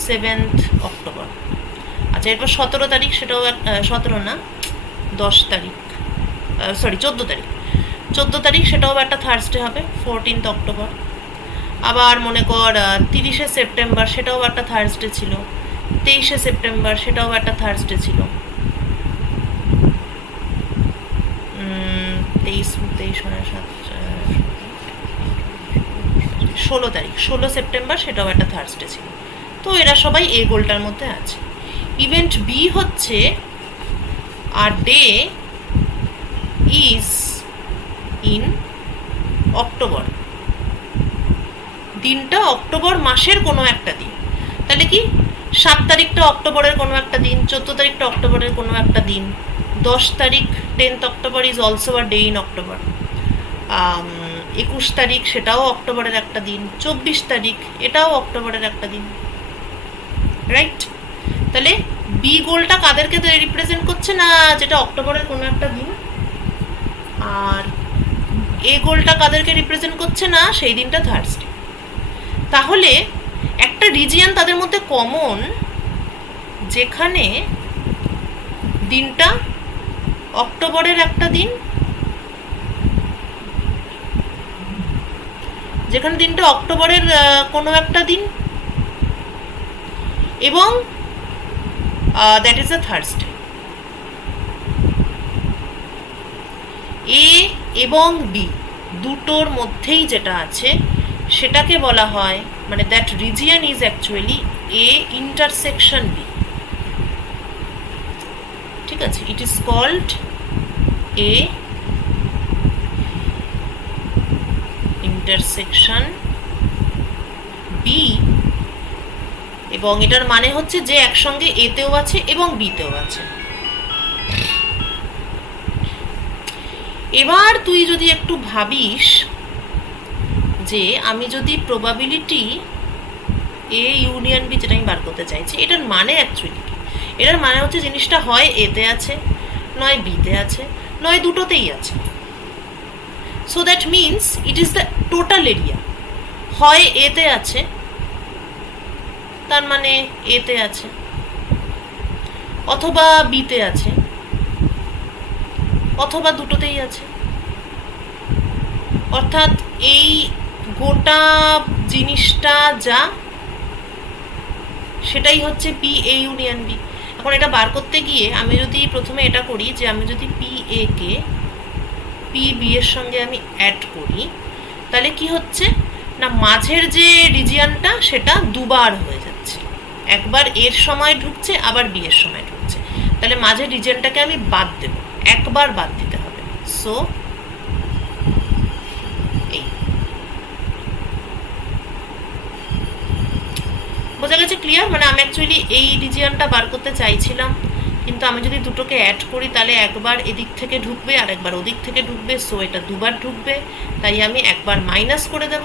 7th অক্টোবর। আচ্ছা, এরপর 17 তারিখ, সেটাও 17 না 10 তারিখ, সরি 14 তারিখ, 14 তারিখ সেটাও একটা থার্সডে হবে, 14th অক্টোবর। আবার মনে কর 30শে সেপ্টেম্বর, সেটাও একটা থার্সডে ছিল। 23শে সেপ্টেম্বর, সেটাও একটা থার্সডে ছিল। 16 তারিখ, 16 সেপ্টেম্বর, সেটাও একটা থার্সডে ছিল। তো এরা সবাই এই গোলটার মধ্যে আছে। ইভেন্ট বি হচ্ছে আর ডে ইজ ইন অক্টোবর, দিনটা অক্টোবর মাসের কোনো একটা দিন। তাহলে কি 7 তারিখটা অক্টোবরের কোনো একটা দিন, 14 তারিখটা অক্টোবরের কোনো একটা দিন, 10 তারিখ 10th October is also a day in October, 21 তারিখ সেটাও অক্টোবরের একটা দিন, 24 তারিখ এটাও অক্টোবরের একটা দিন, রাইট? তাহলে বি গোলটা কাদেরকে রিপ্রেজেন্ট করছে? না যেটা অক্টোবরের কোনো একটা দিন। আর এ গোলটা কাদেরকে রিপ্রেজেন্ট করছে? না সেই দিনটা থার্সডে। তাহলে একটা রিজিয়ন তাদের মধ্যে কমন, যেখানে দিনটা অক্টোবরের একটা দিন, যেখানে দিনটা অক্টোবরের কোনো একটা দিন, এবং দ্যাট ইজ আ থার্সডে। এ এবং বি দুটোর মধ্যেই যেটা আছে সেটাকে বলা হয়, মানে that region is actually A intersection B, ঠিক আছে? It is called A intersection B, এবং এটার মানে হচ্ছে যে একসঙ্গে এতেও আছে এবং বিতেও আছে। এবার তুই যদি একটু ভাবিস যে আমি যদি প্রবাবিলিটি এ ইউনিয়ন বি, যেটা আমি বার করতে চাইছি, এটার মানে অ্যাকচুয়ালি কি? এটার মানে হচ্ছে জিনিসটা হয় এতে আছে, নয় বিতে আছে, নয় দুটোতেই আছে। So that means it is the total area. হয় এতে আছে, তার মানে এতে আছে, অথবা বিতে আছে, অথবা দুটোতেই আছে। অর্থাৎ এই গোটা জিনিসটা যা, সেটাই হচ্ছে পি এ ইউনিয়ন বি। এখন এটা বার করতে গিয়ে আমি যদি প্রথমে এটা করি যে আমি যদি পি এ কে পি বি এর সঙ্গে আমি অ্যাড করি, তাহলে কি হচ্ছে না মাঝের যে রিজিয়নটা সেটা দুবার হয়ে যাচ্ছে, একবার এর সময় ঢুকছে আবার বি এর সময় ঢুকছে, তাহলে মাঝের রিজিয়নটাকে আমি বাদ দেব, একবার বাদ দিতে হবে। সো এই বোঝা গেছে, ক্লিয়ার? মানে আমি অ্যাকচুয়ালি এই রিজিয়নটা বার করতে চাইছিলাম, কিন্তু আমি যদি দুটোকে অ্যাড করি তাহলে একবার এদিক থেকে ঢুকবে আর একবার ওদিক থেকে ঢুকবে, সো এটা দুবার ঢুকবে, তাই আমি একবার মাইনাস করে দেব,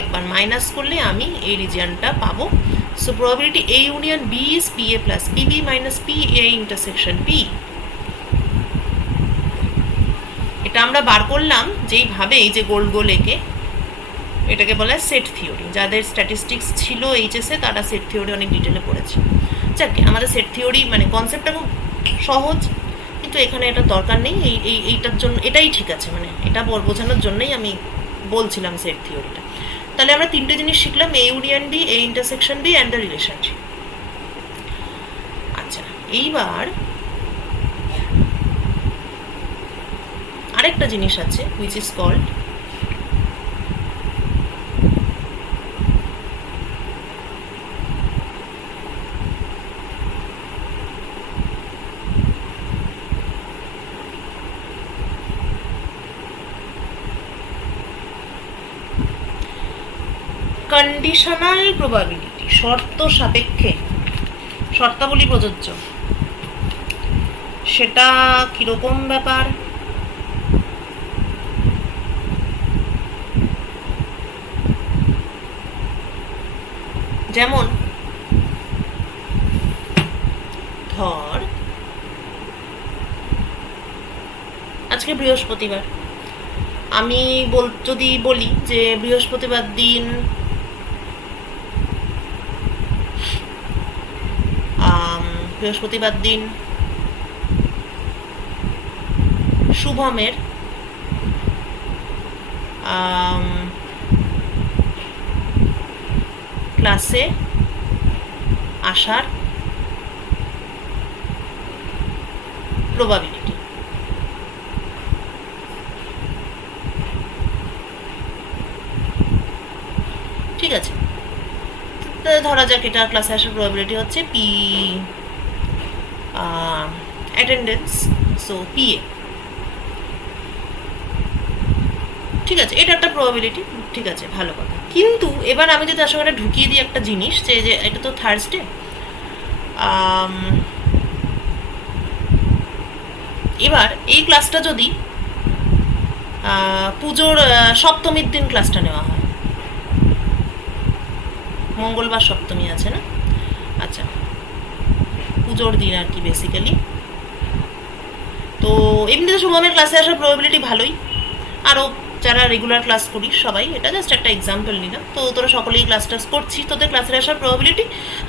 একবার মাইনাস করলে আমি এই রিজিয়নটা পাবো। So probability A union B is P A plus P B minus P A intersection B. এটা আমরা বার করলাম যেইভাবে, এই যে গোল গোল এঁকে, এটাকে বলা হয় সেট থিওরি। যাদের স্ট্যাটিস্টিক্স ছিল এইচএসে তারা সেট থিওরি অনেক ডিটেলে পড়েছে। যাকে আমাদের সেট থিওরি মানে কনসেপ্টটা খুব সহজ, কিন্তু এখানে এটা দরকার নেই, এইটার জন্য এটাই ঠিক আছে, মানে এটা বোঝানোর জন্যই আমি বলছিলাম সেট থিওরিটা। তাহলে আমরা তিনটে জিনিস শিখলাম, A union B, A intersection B and the relationship. আচ্ছা, এইবার আরেকটা জিনিস আছে which is called conditional probability, শর্ত সাপেক্ষে, শর্তাবলী প্রযোজ্য। সেটা কিরকম ব্যাপার? যেমন ধর আজকে বৃহস্পতিবার, আমি যদি বলি যে বৃহস্পতিবার দিন শুভমের ক্লাসে আসার প্রবাবিলিটি, ঠিক আছে? ধরা যাক এটা ক্লাসে আসার প্রবাবিলিটি হচ্ছে P attendance, so P A, ঠিক আছে? এটা একটা প্রবাবিলিটি, ঠিক আছে, ভালো কথা। কিন্তু এবার আমি যদি আসলে ঢুকিয়ে দিই একটা জিনিস, যে এটা তো থার্সডে, এবার এই ক্লাসটা যদি পুজোর সপ্তমীর দিন ক্লাসটা নেওয়া হয়, মঙ্গলবার সপ্তমী আছে না, আচ্ছা পুজোর দিন আর কি বেসিক্যালি, তো এমনিতে শুভমের ক্লাসে আসার প্রবাবিলিটি ভালোই, আরও যারা রেগুলার ক্লাস করিস সবাই, এটা জাস্ট একটা এক্সাম্পল নিলাম, তো তোরা সকলেই ক্লাস টাস করছিস, তোদের ক্লাসে আসার প্রবাবিলিটি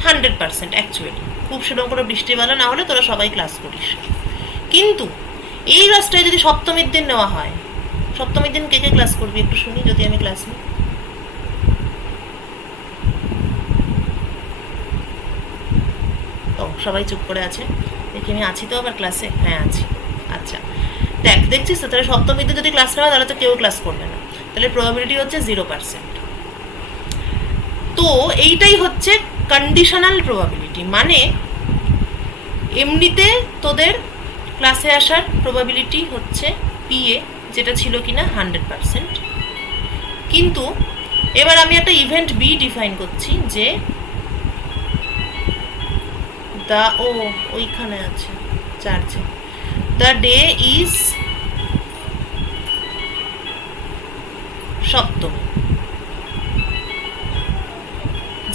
100% অ্যাকচুয়ালি, খুব সেরকম করে বৃষ্টিবেলা না হলে তোরা সবাই ক্লাস করিস। কিন্তু এই ক্লাসটায় যদি সপ্তমীর দিন নেওয়া হয়, সপ্তমীর দিন কে কে ক্লাস করবি একটু শুনি, যদি আমি ক্লাস নিই? ও সবাই চুপ করে আছে, দেখি আমি আছি তো আবার ক্লাসে, হ্যাঁ আছি। আচ্ছা দেখছিস তো, তাহলে সপ্তমীতে যদি ক্লাস নেওয়া তাহলে তো কেউ ক্লাস করবে না, তাহলে প্রবাবিলিটি হচ্ছে 0%। তো এইটাই হচ্ছে কন্ডিশনাল প্রবাবিলিটি, মানে এমনিতে তোদের ক্লাসে আসার প্রবাবিলিটি হচ্ছে পিএ, যেটা ছিল কিনা 100%, কিন্তু এবার আমি একটা ইভেন্ট বি ডিফাইন করছি, যে ওইখানে আছে চার্জে, দ্য ডে ইজ সপ্তমী,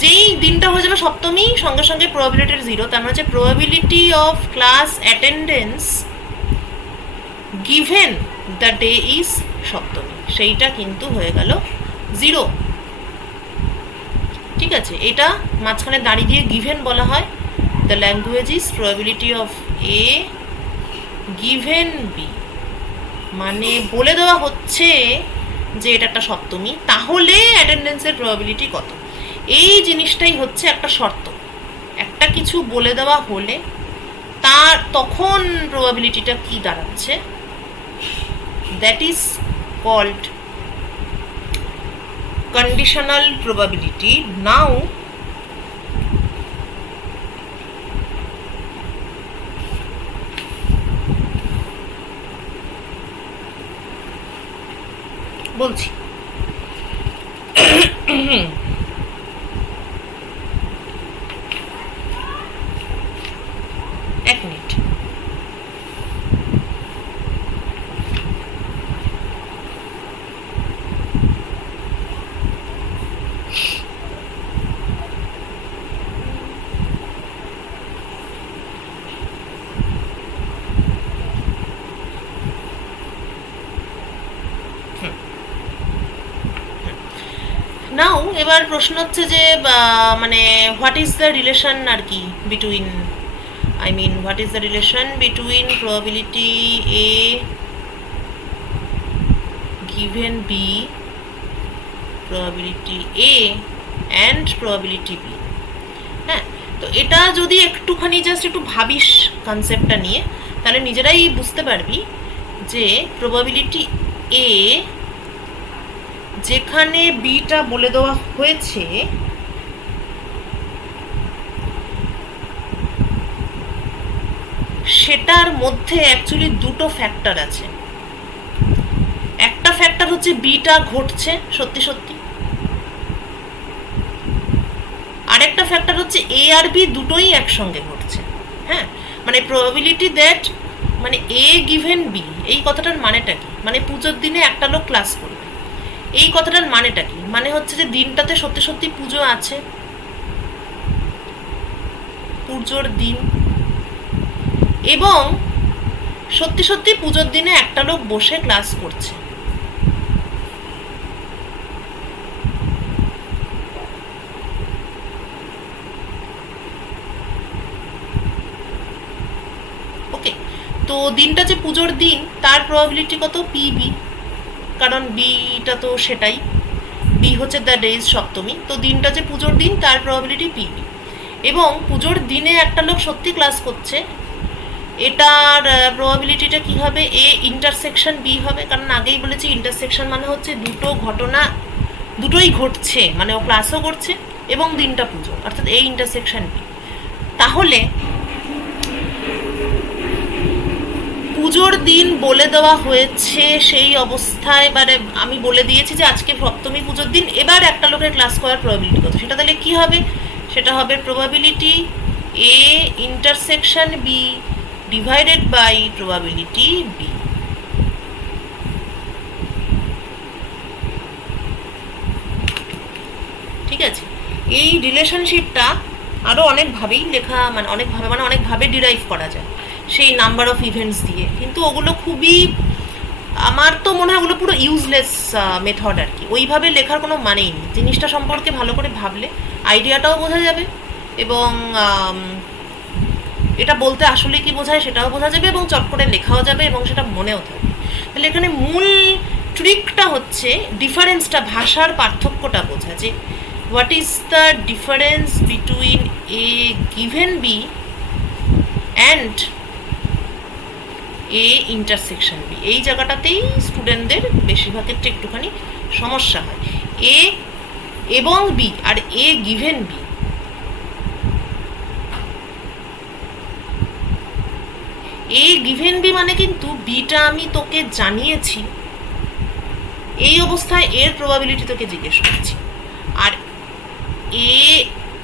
যেই দিনটা হয়ে যাবে সপ্তমী সঙ্গে সঙ্গে প্রবাবিলিটি 0, তার মানে হচ্ছে probability of class attendance given the day is Saptami, সেইটা কিন্তু হয়ে গেল 0, ঠিক আছে? এটা মাঝখানে দাঁড়িয়ে দিয়ে গিভেন বলা হয়। The language is probability of A given B, মানে বলে দেওয়া হচ্ছে যে এটা একটা সপ্তমী, তাহলে অ্যাটেন্ডেন্সের প্রবাবিলিটি কত। এই জিনিসটাই হচ্ছে একটা শর্ত, একটা কিছু বলে দেওয়া হলে তার তখন প্রবাবিলিটিটা কি দাঁড়াচ্ছে, that is called conditional probability. Now বলছি এক মিনিট। নাও এবার প্রশ্ন হচ্ছে যে মানে হোয়াট ইজ দ্য রিলেশন আর কি between, I mean what is the relation between probability A given b, probability a and probability b। হ্যাঁ, তো এটা যদি একটুখানি জাস্ট একটু ভাবিস কনসেপ্টটা নিয়ে, তাহলে নিজেরাই বুঝতে পারবি যে প্রবাবিলিটি a যেখানে বিটা বলে দেওয়া হয়েছে সেটার মধ্যে অ্যাকচুয়ালি দুটো ফ্যাক্টর আছে। একটা ফ্যাক্টর হচ্ছে বিটা ঘটছে সত্যি সত্যি, আরেকটা ফ্যাক্টর হচ্ছে এ আর বি দুটোই একসঙ্গে ঘটছে। হ্যাঁ, মানে প্রবাবিলিটি দ্যাট মানে এ গিভেন বি, এই কথাটার মানেটা কি, মানে পুজোর দিনে একটা লোক ক্লাস করবে, এই কথাটার মানেটা কি, মানে হচ্ছে যে দিনটাতে সত্যি সত্যি পুজো আছে, পুজোর দিন, এবং সত্যি সত্যি পুজোর দিনে একটা লোক বসে ক্লাস করছে। ওকে, তো দিনটা যে পুজোর দিন তার প্রবাবিলিটি কত, পিবি, কারণ বিটা তো সেটাই, বি হচ্ছে দ্য ডেজ সপ্তমী, তো দিনটা যে পুজোর দিন তার প্রবাবিলিটি পিবি। এবং পুজোর দিনে একটা লোক সত্যি ক্লাস করছে, এটার প্রবাবিলিটিটা কি হবে, এ ইন্টারসেকশন বি হবে, কারণ আগেই বলেছি ইন্টারসেকশন মানে হচ্ছে দুটো ঘটনা দুটোই ঘটছে, মানে ও ক্লাসও করছে এবং দিনটা পুজো, অর্থাৎ এ ইন্টারসেকশন বি। তাহলে পুজোর দিন বলে দেওয়া হয়েছে সেই অবস্থায়, এবারে আমি বলে দিয়েছি যে আজকে সপ্তমী পুজোর দিন, এবার একটা লোকের ক্লাস করার প্রবাবিলিটি কত, সেটা তাহলে কি হবে, সেটা হবে probability A intersection B divided by probability B. ঠিক আছে, এই রিলেশনশিপটা আরও অনেকভাবেই লেখা, মানে অনেকভাবে ডিরাইভ করা যায় সেই নাম্বার অফ ইভেন্টস দিয়ে, কিন্তু ওগুলো খুবই, আমার তো মনে হয় ওগুলো পুরো ইউজলেস মেথড আর কি, ওইভাবে লেখার কোনো মানেই নেই। জিনিসটা সম্পর্কে ভালো করে ভাবলে আইডিয়াটাও বোঝা যাবে, এবং এটা বলতে আসলে কি বোঝায় সেটাও বোঝা যাবে, এবং চট করে লেখাও যাবে, এবং সেটা মনেও থাকবে। তাহলে এখানে মূল ট্রিকটা হচ্ছে ডিফারেন্সটা, ভাষার পার্থক্যটা বোঝা, যে what is the difference between A given B and A intersection B. এই জায়গাটাতেই স্টুডেন্টদের বেশিরভাগ ক্ষেত্রে একটুখানি সমস্যা হয়। এ এবং বি আর এ গিভেন বি, এ গিভেন বি মানে কিন্তু বিটা আমি তোকে জানিয়েছি, এই অবস্থায় এর প্রবাবিলিটি তোকে জিজ্ঞেস করছি, আর এ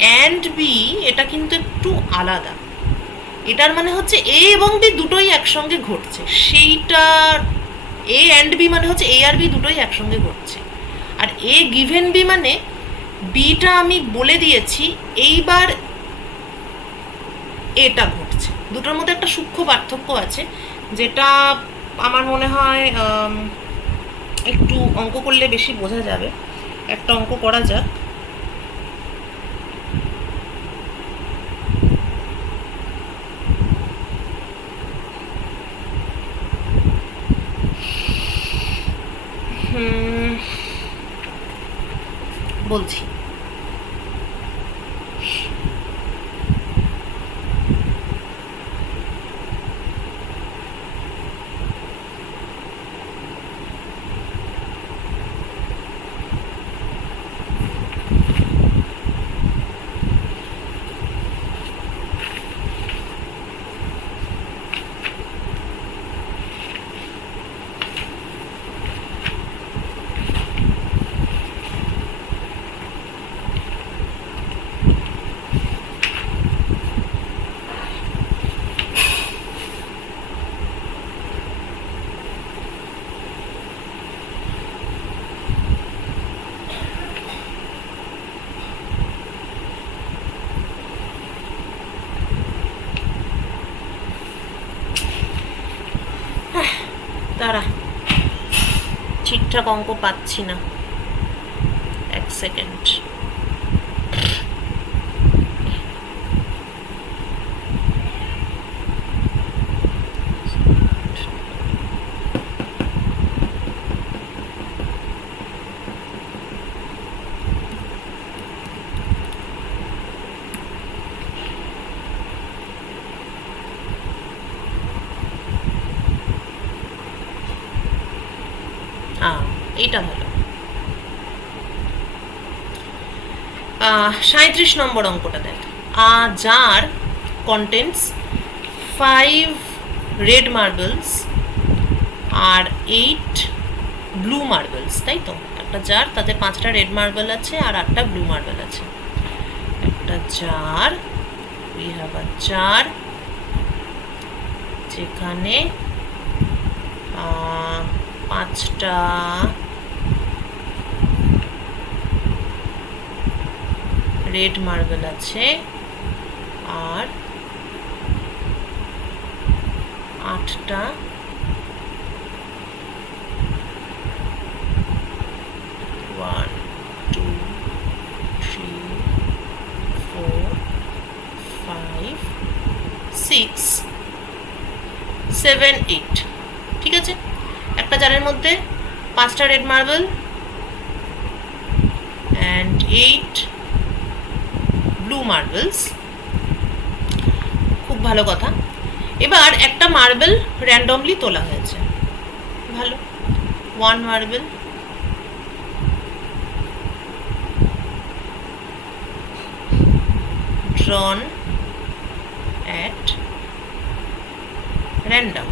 অ্যান্ড বি এটা কিন্তু একটু আলাদা, এটার মানে হচ্ছে এ এবং বি দুটোই একসঙ্গে ঘটছে, সেইটার এ অ্যান্ড বি মানে হচ্ছে এ আর বি দুটোই একসঙ্গে ঘটছে, আর এ গিভেন বি মানে বিটা আমি বলে দিয়েছি, এইবার এটা ঘটছে। দুটোর মধ্যে একটা সূক্ষ্ম পার্থক্য আছে, যেটা আমার মনে হয় একটু অঙ্ক করলে বেশি বোঝা যাবে। একটা অঙ্ক করা যাক। বলছি, দাঁড়া, ঠিকঠাক অঙ্ক পাচ্ছি না, এক সেকেন্ড। এইটা হলো 37 নম্বর অঙ্কটা দেখ। আ জার কন্টেন্টস 5 রেড মার্বেলস আর 8 ব্লু মার্বেলস, তাই তো? একটা জার, তাতে 5টা রেড মার্বেল আছে আর 8টা ব্লু মার্বেল আছে। একটা jar, we have a jar যেখানে 5টা রেড মার্বেল আছে আর 8টা one two three four five six seven eight, ঠিক আছে? একটা জারের মধ্যে 5টা red marble and 8 blue marbles. খুব ভালো কথা। এবার একটা মার্বেল র্যান্ডমলি তোলা হয়েছে, ভালো। 1 মার্বেল, drawn at random.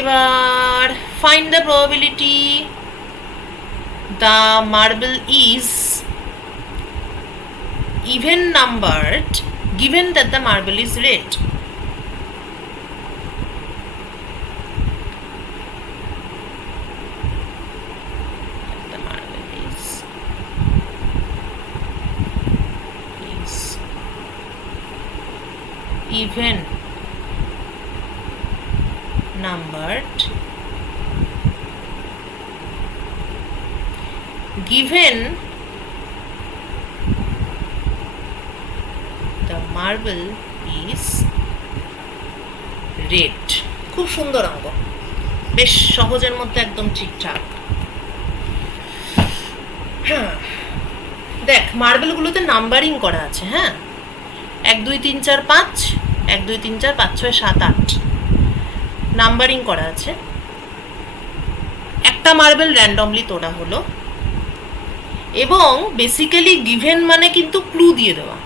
এবার find the probability the marble is even numbered given that the marble is red. The marble is even numbered given the marble is red. খুব সুন্দর অঙ্ক, বেশ সহজের মধ্যে একদম ঠিকঠাক। হ্যাঁ দেখ, মার্বেলগুলোতে নাম্বারিং করা আছে। হ্যাঁ, 1 2 3 4 5, 1 2 3 4 5 6 7 8 নাম্বারিং করা আছে। একটা মার্বেল র্যান্ডমলি তোলা হলো এবং বেসিক্যালি গিভেন মানে কিন্তু ক্লু দিয়ে দেওয়া।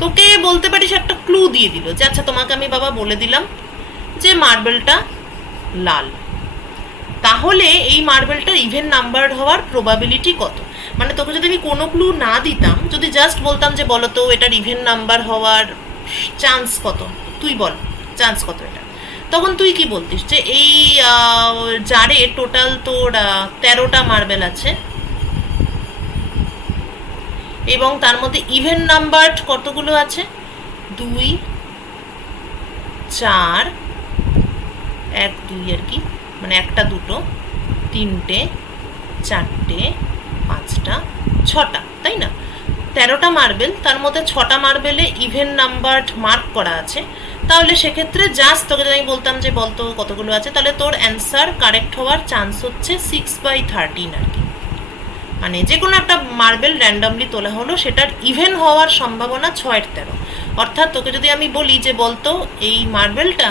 তোকে বলতে পারিস একটা ক্লু দিয়ে দিল যে আচ্ছা তোমাকে আমি বাবা বলে দিলাম যে মার্বেলটা লাল, তাহলে এই মার্বেলটার ইভেন নাম্বার হওয়ার প্রবাবিলিটি কত। মানে তোকে যদি আমি কোনো ক্লু না দিতাম, যদি জাস্ট বলতাম যে বলো তো এটার ইভেন নাম্বার হওয়ার চান্স কত, তুই বল চান্স কত এটা, তখন তুই কি বলতিস যে এই জারে টোটাল তোর 13টা মার্বেল আছে এবং তার মধ্যে ইভেন নাম্বার কতগুলো আছে, 2 4 1 2 আর কি, মানে একটা দুটো তিনটে চারটে 5টা 6টা, তাই না? 13টা মার্বেল, তার মধ্যে 6টা মার্বেলে ইভেন নাম্বার মার্ক করা আছে। তাহলে সেক্ষেত্রে জাস্ট তোকে যদি আমি বলতাম যে বলতো কতগুলো আছে, তাহলে তোর অ্যান্সার কারেক্ট হওয়ার চান্স হচ্ছে 6/13 আর কি। মানে যে কোনো একটা মার্বেল র্যান্ডমলি তোলা হলো, সেটার ইভেন হওয়ার সম্ভাবনা 6/13। অর্থাৎ তোকে যদি আমি বলি যে বলতো এই মার্বেলটা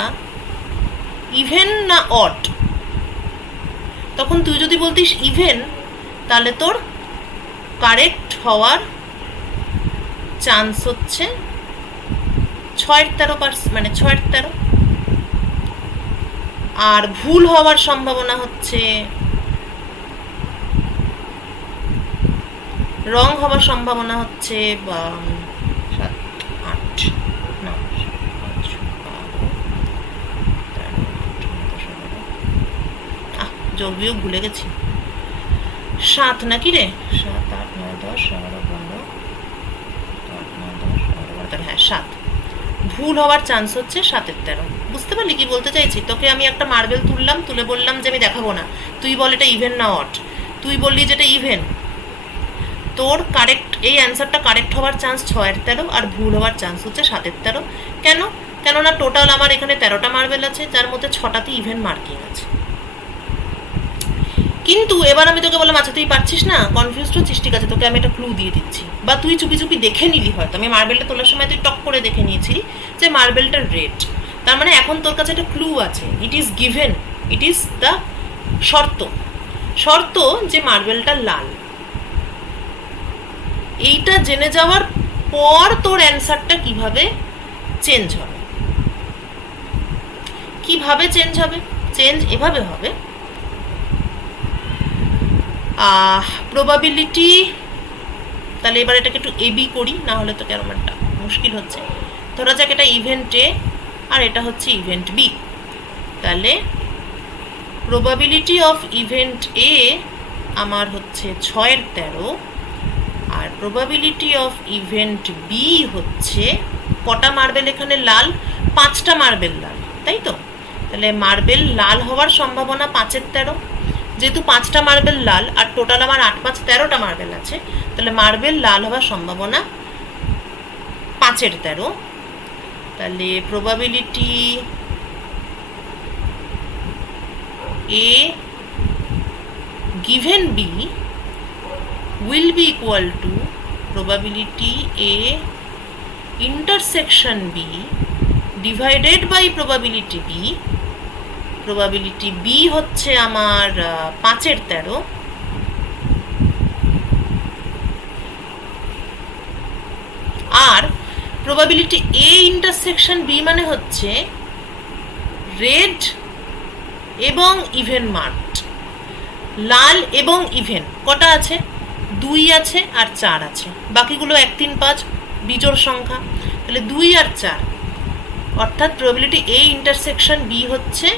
ইভেন না অড, তখন তুই যদি বলতিস ইভেন, তাহলে তোর কারেক্ট হওয়ার চান্স হচ্ছে 6/13, মানে 6/13। আর ভুল হওয়ার সম্ভাবনা হচ্ছে, রং হওয়ার সম্ভাবনা হচ্ছে 7 8 9 যোগ বিয়োগ ভুলে গেছি, 7 নাকি রে, 7 8 9 10 11 12 8 9 10 11 12, হ্যাঁ 7। ভুল হওয়ার চান্স হচ্ছে 7/13। বুঝতে পারলি কি বলতে চাইছি? তোকে আমি একটা মার্বেল তুললাম, তুলে বললাম যে আমি দেখাবো না, তুই বল এটা ইভেন না অড, তুই বললি যেটা ইভেন, তোর কারেক্ট এই অ্যান্সারটা কারেক্ট হওয়ার চান্স 6/13 আর ভুল হওয়ার চান্স হচ্ছে 7/13। কেন? কেননা টোটাল আমার এখানে 13টা মার্বেল আছে, যার মধ্যে 6টাতে ইভেন মার্কিং আছে। কিন্তু এবার আমি তোকে বললাম আচ্ছা তুই পারছিস না, কনফিউজড হচ্ছিস, ঠিক আছে তোকে আমি একটা ক্লু দিয়ে দিচ্ছি, বা তুই চুপি চুপি দেখে নিলি, হয়তো আমি মার্বেলটা তোলার সময় তুই টক করে দেখে নিয়েছিলি যে মার্বেলটার রেড, তার মানে এখন তোর কাছে একটা ক্লু আছে, it is given, it is the শর্ত যে মার্বেলটা লাল। এইটা জেনে যাওয়ার পর তোর অ্যান্সারটা কিভাবে চেঞ্জ হবে, চেঞ্জ এভাবে হবে, প্রবাবিলিটি, তাহলে এবার এটাকে একটু এবি করি, না হলে তো কেমন একটা মুশকিল হচ্ছে। ধরা যাক এটা ইভেন্ট এ আর এটা হচ্ছে ইভেন্ট বি, তাহলে প্রবাবিলিটি অফ ইভেন্ট এ আমার হচ্ছে 6/13 আর প্রবাবিলিটি অফ ইভেন্ট বি হচ্ছে, কটা মার্বেল এখানে লাল? 5টা মার্বেল লাল, তাই তো? তাহলে মার্বেল লাল হওয়ার সম্ভাবনা 5/13, যেহেতু 5টা মার্বেল লাল আর টোটাল আমার 8 5 13টা মার্বেল আছে, তাহলে মার্বেল লাল হওয়ার সম্ভাবনা 5/13। তাহলে probability A given b will be equal to probability a intersection b divided by probability b। Probability B হচ্ছে আমার 5/13 আর প্রবাবিলিটি এ ইন্টারসেকশন বি মানে হচ্ছে রেড এবং ইভেন মার্কড, লাল এবং ইভেন কটা আছে? 2 আছে আর 4 আছে, বাকিগুলো 1 3 5 বিজোড় সংখ্যা, তাহলে 2 আর 4, অর্থাৎ প্রবাবিলিটি এ ইন্টারসেকশন বি হচ্ছে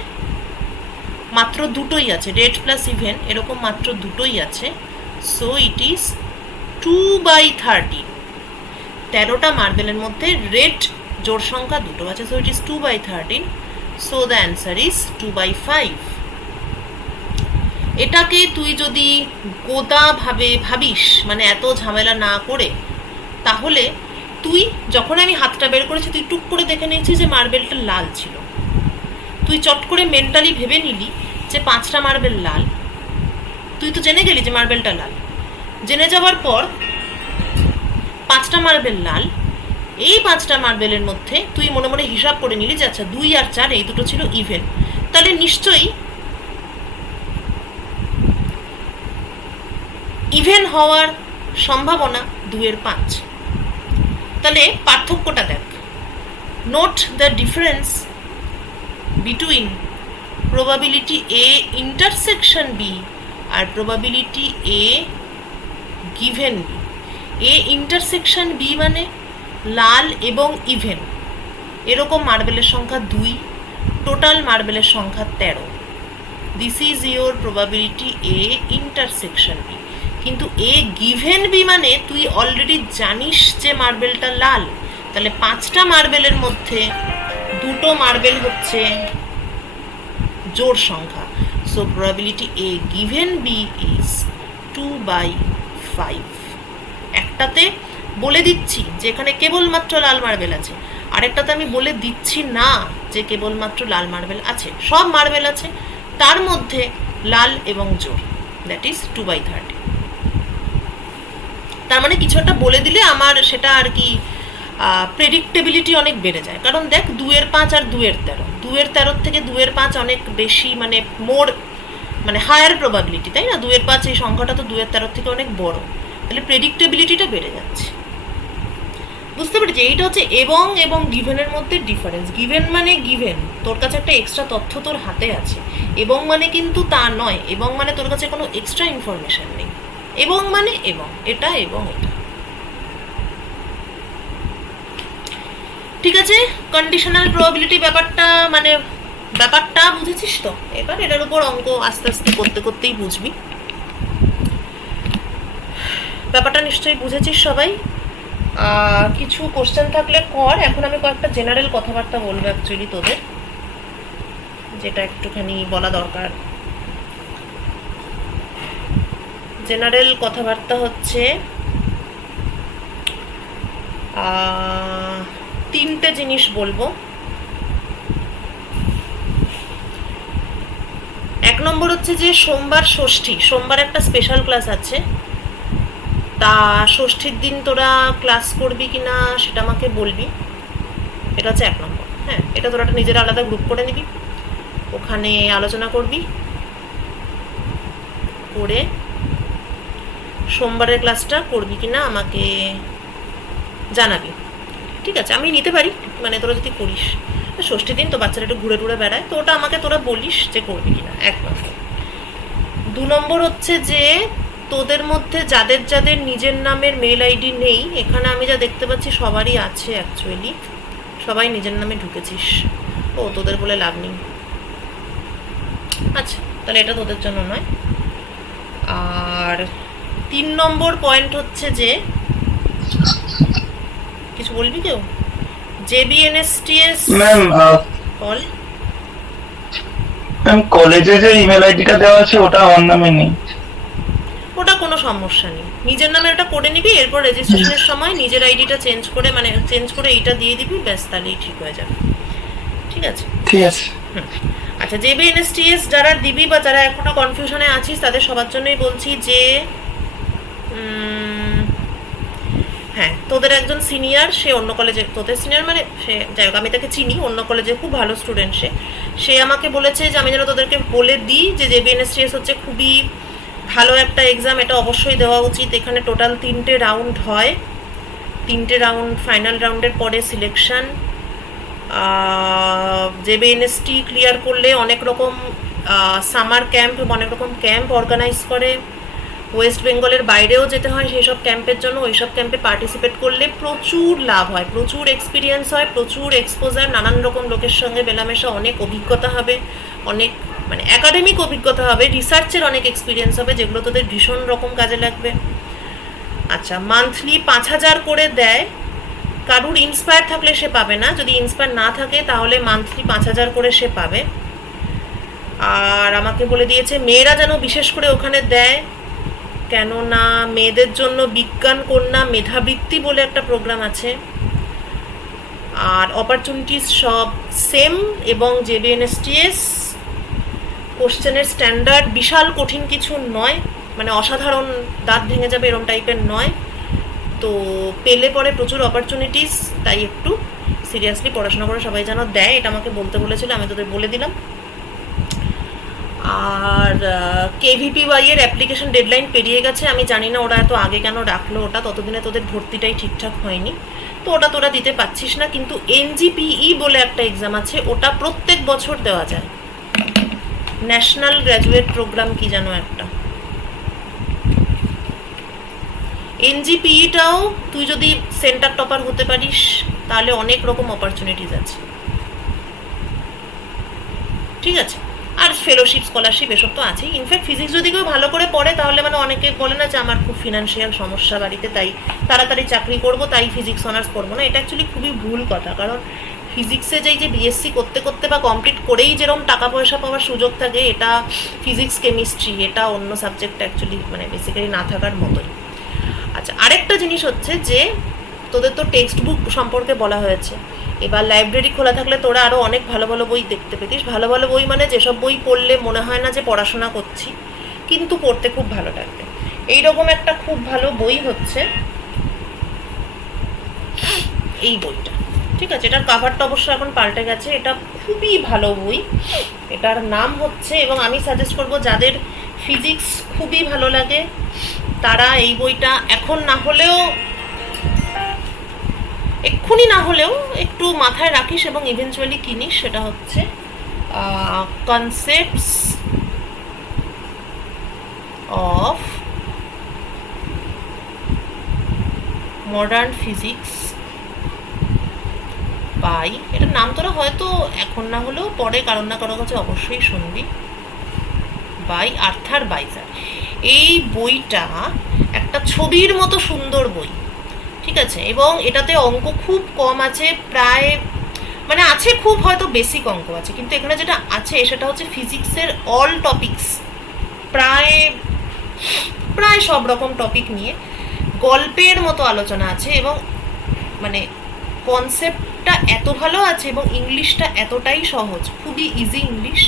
মাত্র দুটোই আছে, রেড প্লাস ইভেন এরকম মাত্র দুটোই আছে, সো ইট ইজ 2/13। 13টা মার্বেলের মধ্যে রেড জোড় সংখ্যা দুটো আছে, so it is 2/13, so the answer is 2/5। এটাকে তুই যদি গোদা ভাবিস, মানে এত ঝামেলা না করে, তাহলে তুই যখন আমি হাতটা বের করেছি তুই টুক করে দেখে নিয়েছিস যে মার্বেলটা লাল ছিল, তুই চট করে মেন্টালি ভেবে নিলি যে 5টা মার্বেল লাল, তুই তো জেনে গেলি যে মার্বেলটা লাল। জেনে যাওয়ার পর 5টা মার্বেল লাল, এই 5টা মার্বেলের মধ্যে তুই মনে মনে হিসাব করে নিলি যে আচ্ছা 2 আর 4 এই দুটো ছিল ইভেন, তাহলে নিশ্চয়ই ইভেন হওয়ার সম্ভাবনা 2/5। তাহলে পার্থক্যটা দেখ, note the difference between probability A intersection B আর probability A given B. A intersection B মানে লাল এবং ইভেন, এরকম মার্বেলের সংখ্যা 2, টোটাল মার্বেলের সংখ্যা 13। This is your probability A intersection B. কিন্তু এ গিভেন বি মানে তুই অলরেডি জানিস যে মার্বেলটা লাল, তাহলে 5টা মার্বেলের মধ্যে 2টো মার্বেল হচ্ছে জোড় সংখ্যা, so probability A given B is 2/5। একটাতে বলে দিচ্ছি যে এখানে কেবলমাত্র লাল মার্বেল আছে, আরেকটাতে আমি বলে দিচ্ছি না যে কেবলমাত্র লাল মার্বেল আছে, সব মার্বেল আছে, তার মধ্যে লাল এবং জোড়, দ্যাট ইজ 2/30। তার মানে কিছু একটা বলে দিলে আমার সেটা আর কি প্রেডিক্টেবিলিটি অনেক বেড়ে যায়, কারণ দেখ 2/5 আর 2/13, 2/13 থেকে 2/5 অনেক বেশি, মানে মোর মানে হায়ার প্রবাবিলিটি, তাই না? 2/5 এই সংখ্যাটা তো 2/13 থেকে অনেক বড়, তাহলে প্রেডিক্টেবিলিটিটা বেড়ে যাচ্ছে। বুঝতে পেরেছি? এইটা হচ্ছে এবং এবং গিভেনের মধ্যে ডিফারেন্স। গিভেন মানে গিভেন, তোর কাছে একটা এক্সট্রা তথ্য তোর হাতে আছে, এবং মানে কিন্তু তা নয়, এবং মানে তোর কাছে কোনো এক্সট্রা ইনফরমেশন নেই, এবং মানে এবং এটা এবং এটা। ঠিক আছে, কন্ডিশনাল প্রবাবিলিটি ব্যাপারটা বুঝেছিস তো? এবার এটার উপর অঙ্ক আস্তে আস্তে করতে করতেই বুঝবি। ব্যাপারটা নিশ্চয়ই বুঝেছিস সবাই। কিছু কোশ্চেন থাকলে কর। এখন আমি কয়েকটা জেনারেল কথাবার্তা বলবো অ্যাকচুয়ালি তোদের, যেটা একটুখানি বলা দরকার। জেনারেল কথাবার্তা হচ্ছে তিনটে জিনিস বলবো। এক নম্বর হচ্ছে যে সোমবার ষষ্ঠী, সোমবার একটা স্পেশাল ক্লাস আছে, তা ষষ্ঠীর দিন তোরা ক্লাস করবি কি না সেটা আমাকে বলবি। এটা হচ্ছে এক নম্বর। হ্যাঁ, এটা তোরা একটা নিজের আলাদা গ্রুপ করে নিবি, ওখানে আলোচনা করবি, করে সোমবারের ক্লাসটা করবি কি না আমাকে জানাবি। ঠিক আছে, আমি নিতে পারি, মানে তোরা যদি করিস। ষষ্ঠীর দিন তো বাচ্চারা একটু ঘুরে টুরে বেড়ায়, তো ওটা আমাকে তোরা বলিস যে করবি কিনা। এক নম্বর। দু নম্বর হচ্ছে যে তোদের মধ্যে যাদের যাদের নিজের নামের মেল আইডি নেই, এখানে আমি যা দেখতে পাচ্ছি সবারই আছে অ্যাকচুয়ালি, সবাই নিজের নামে ঢুকেছিস। ও তোদের বলে লাভ নেই। আচ্ছা, তাহলে এটা তোদের জন্য নয়। আর 3 নম্বর পয়েন্ট হচ্ছে যে, কিছু বলবি কেউ? JBNSTS ম্যাম বল। ম্যাম কলেজে যে ইমেল আইডিটা দেওয়া আছে ওটা আমার নামে নেই। ওটা কোনো সমস্যা নেই, নিজের নামে ওটা করে নিবি, এরপর রেজিস্ট্রেশনের সময় নিজের আইডিটা চেঞ্জ করে এইটা দিয়ে দিবি, ব্যাস, তাহলেই ঠিক হয়ে যাবে। ঠিক আছে? ঠিক আছে। আচ্ছা, JBNSTS যারা দিবি বা যারা এখনো কনফিউশনে আছিস তাদের সবার জন্যই বলছি যে হ্যাঁ, তোদের একজন সিনিয়র, সে অন্য কলেজে, তোদের সিনিয়র মানে সে, যাই হোক আমি তাকে চিনি, অন্য কলেজে খুব ভালো স্টুডেন্ট, সে আমাকে বলেছে যে আমি যেন তোদেরকে বলে দিই যে JBNSTS হচ্ছে খুবই ভালো একটা এক্সাম, এটা অবশ্যই দেওয়া উচিত। এখানে টোটাল 3টে রাউন্ড হয়, 3টে রাউন্ড, ফাইনাল রাউন্ডের পরে সিলেকশন। JBNST ক্লিয়ার করলে অনেক রকম সামার ক্যাম্প, অনেক রকম ক্যাম্প অর্গানাইজ করে, ওয়েস্ট বেঙ্গলের বাইরেও যেতে হয় সেই সব ক্যাম্পের জন্য। ওই সব ক্যাম্পে পার্টিসিপেট করলে প্রচুর লাভ হয়, প্রচুর এক্সপিরিয়েন্স হয়, প্রচুর এক্সপোজার, নানান রকম লোকের সঙ্গে মেলামেশা, অনেক অভিজ্ঞতা হবে, অনেক মানে একাডেমিক অভিজ্ঞতা হবে, রিসার্চের অনেক এক্সপিরিয়েন্স হবে, যেগুলো তোদের ভীষণ রকম কাজে লাগবে। আচ্ছা, মান্থলি 5,000 করে দেয়। কারুর ইন্সপায়ার থাকলে সে পাবে না, যদি ইন্সপায়ার না থাকে তাহলে মান্থলি 5,000 করে সে পাবে। আর আমাকে বলে দিয়েছে মেয়েরা যেন বিশেষ করে ওখানে দেয়, কেননা মেয়েদের জন্য বিজ্ঞান কন্যা মেধাবৃত্তি বলে একটা প্রোগ্রাম আছে। আর অপরচুনিটিস সব সেম, এবং JBNSTS কোশ্চেনের স্ট্যান্ডার্ড বিশাল কঠিন কিছু নয়, মানে অসাধারণ দাঁত ভেঙে যাবে এরম টাইপের নয়। তো পেলে পরে প্রচুর অপরচুনিটিস, তাই একটু সিরিয়াসলি পড়াশোনা করে সবাই যেন দেয়, এটা আমাকে বলতে বলেছিল, আমি তোদের বলে দিলাম। আর KVPY এর অ্যাপ্লিকেশন ডেডলাইন পেরিয়ে গেছে, আমি জানি না ওরা এত আগে কেন রাখলো ওটা, ততদিনে তোদের ভর্তিটাই ঠিকঠাক হয়নি, তো ওটা তোরা দিতে পারছিস না। কিন্তু NGPE বলে একটা এক্সাম আছে, ওটা প্রত্যেক বছর দেওয়া যায়, ন্যাশনাল গ্র্যাজুয়েট প্রোগ্রাম কি যেন একটা। NGPEটাও তুই যদি সেন্টার টপার হতে পারিস তাহলে অনেক রকম অপরচুনিটিস আছে। ঠিক আছে? আর ফেলোশিপ, স্কলারশিপ এসব তো আছেই। ইনফ্যাক্ট ফিজিক্স যদি কেউ ভালো করে পড়ে তাহলে, মানে অনেকে বলে না যে আমার খুব ফিনান্সিয়াল সমস্যা বাড়িতে, তাই তাড়াতাড়ি চাকরি করব, তাই ফিজিক্স অনার্স পড়বো না, এটা অ্যাকচুয়ালি খুবই ভুল কথা। কারণ ফিজিক্সে যে BSc করতে করতে বা কমপ্লিট করেই যেরকম টাকা পয়সা পাওয়ার সুযোগ থাকে, এটা ফিজিক্স, কেমিস্ট্রি, এটা অন্য সাবজেক্ট অ্যাকচুয়ালি মানে বেসিক্যালি না থাকার মতোই। আচ্ছা, আরেকটা জিনিস হচ্ছে যে তোদের তো টেক্সট বুক সম্পর্কে বলা হয়েছে, এবার লাইব্রেরি খোলা থাকলে তোরা আরও অনেক ভালো ভালো বই দেখতে পেতিস। ভালো ভালো বই মানে যেসব বই পড়লে মনে হয় না যে পড়াশোনা করছি, কিন্তু পড়তে খুব ভালো লাগবে। এইরকম একটা খুব ভালো বই হচ্ছে এই বইটা। ঠিক আছে, এটার কাভারটা অবশ্য এখন পাল্টে গেছে, এটা খুবই ভালো বই। এটার নাম হচ্ছে, এবং আমি সাজেস্ট করবো যাদের ফিজিক্স খুবই ভালো লাগে তারা এই বইটা এখন না হলেও, এক্ষুনি না হলেও একটু মাথায় রাখিস এবং ইভেনচুয়ালি কিনিস। সেটা হচ্ছে concepts of modern physics by, এটার নাম তোরা হয়তো এখন না হলেও পরে কারণ না কারো কাছে অবশ্যই শুনবি, বাই আর্থার বাইজার। এই বইটা একটা ছবির মতো সুন্দর বই। ঠিক ঠিক আছে, এবং এটাতে অঙ্ক খুব কম আছে, প্রায় মানে আছে খুব হয়তো বেসিক অঙ্ক আছে, কিন্তু এখানে যেটা আছে সেটা হচ্ছে ফিজিক্সের অল টপিকস, প্রায় প্রায় সব রকম টপিক নিয়ে গল্পের মতো আলোচনা আছে, এবং মানে কনসেপ্টটা এত ভালো আছে এবং ইংলিশটা এতটাই সহজ, খুবই ইজি ইংলিশ,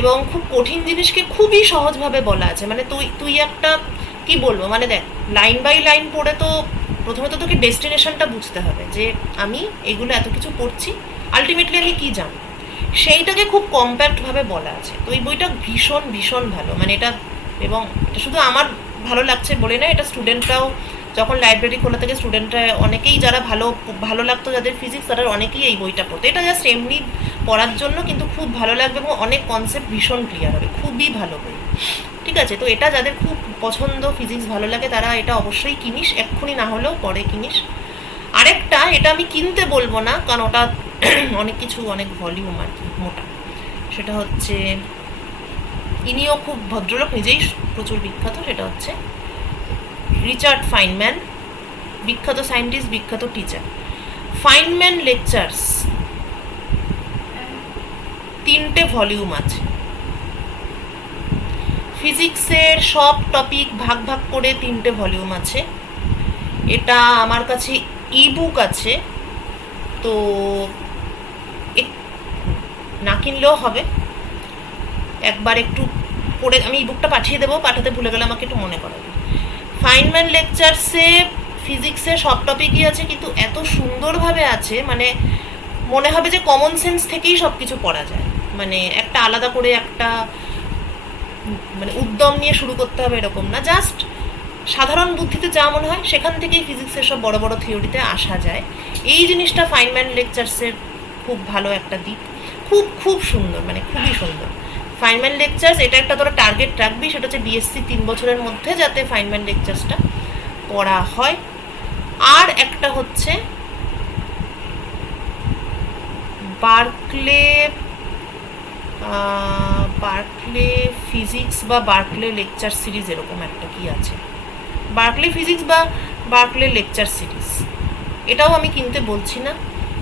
এবং খুব কঠিন জিনিসকে খুবই সহজভাবে বলা আছে। মানে তুই তুই একটা কি বলবো, মানে দেখ লাইন বাই লাইন পড়ে তো প্রথমে তো তোকে ডেস্টিনেশনটা বুঝতে হবে যে আমি এগুলো এত কিছু পড়ছি, আলটিমেটলি আমি কি জানি, সেইটাকে খুব কম্প্যাক্টভাবে বলা আছে। তো এই বইটা ভীষণ ভীষণ ভালো, মানে এটা, এবং এটা শুধু আমার ভালো লাগছে বলে না, এটা স্টুডেন্টরাও যখন লাইব্রেরি খোলা থেকে স্টুডেন্টরা অনেকেই যারা ভালো ভালো লাগতো যাদের ফিজিক্স, তারা অনেকেই এই বইটা পড়তো। এটা জাস্ট এমনি পড়ার জন্য, কিন্তু খুব ভালো লাগবে এবং অনেক কনসেপ্ট ভীষণ ক্লিয়ার হবে, খুবই ভালো বই। ঠিক আছে, তো এটা যাদের খুব পছন্দ, ফিজিক্স ভালো লাগে, তারা এটা অবশ্যই কিনিস, এক্ষুনি না হলেও পরে কিনিস। আরেকটা, এটা আমি কিনতে বলবো না কারণ ওটা অনেক কিছু, অনেক ভলিউম আর কি, মোটা, সেটা হচ্ছে ইনিও খুব ভদ্রলোক, নিজেই প্রচুর বিখ্যাত, সেটা হচ্ছে রিচার্ড ফাইনম্যান, বিখ্যাত সায়েন্টিস্ট, বিখ্যাত টিচার। ফাইনম্যান লেকচার্স, 3টে ভলিউম আছে, ফিজিক্সের সব টপিক ভাগ ভাগ করে 3টে ভলিউম আছে। এটা আমার কাছে ইবুক আছে, তো না কিনলেও হবে, একবার একটু পড়ে, আমি ইবুকটা পাঠিয়ে দেবো, পাঠাতে ভুলে গেলে আমাকে একটু মনে করাবে। ফাইনম্যান লেকচার্সে ফিজিক্সে সব টপিকই আছে, কিন্তু এত সুন্দরভাবে আছে, মানে মনে হবে যে কমন সেন্স থেকেই সব কিছু পড়া যায়, মানে একটা আলাদা করে একটা মানে উদ্যম নিয়ে শুরু করতে হবে এরকম না, জাস্ট সাধারণ বুদ্ধিতে যা মনে হয় সেখান থেকেই ফিজিক্সের সব বড় বড় থিওরিতে আসা যায়। এই জিনিসটা ফাইনম্যান লেকচার্সের খুব ভালো একটা দিক, খুব খুব সুন্দর, মানে খুবই সুন্দর ফাইনম্যান লেকচার্স। এটা একটা তোরা টার্গেট রাখবি, সেটা হচ্ছে বিএসসি 3 বছরের মধ্যে যাতে ফাইনম্যান লেকচার্সটা পড়া হয়। আর একটা হচ্ছে বার্কলে ফিজিক্স বা বার্কলে লেকচার সিরিজ, এরকম একটা কি আছে, বার্কলে ফিজিক্স বা বার্কলে লেকচার সিরিজ, এটাও আমি কিনতে বলছি না,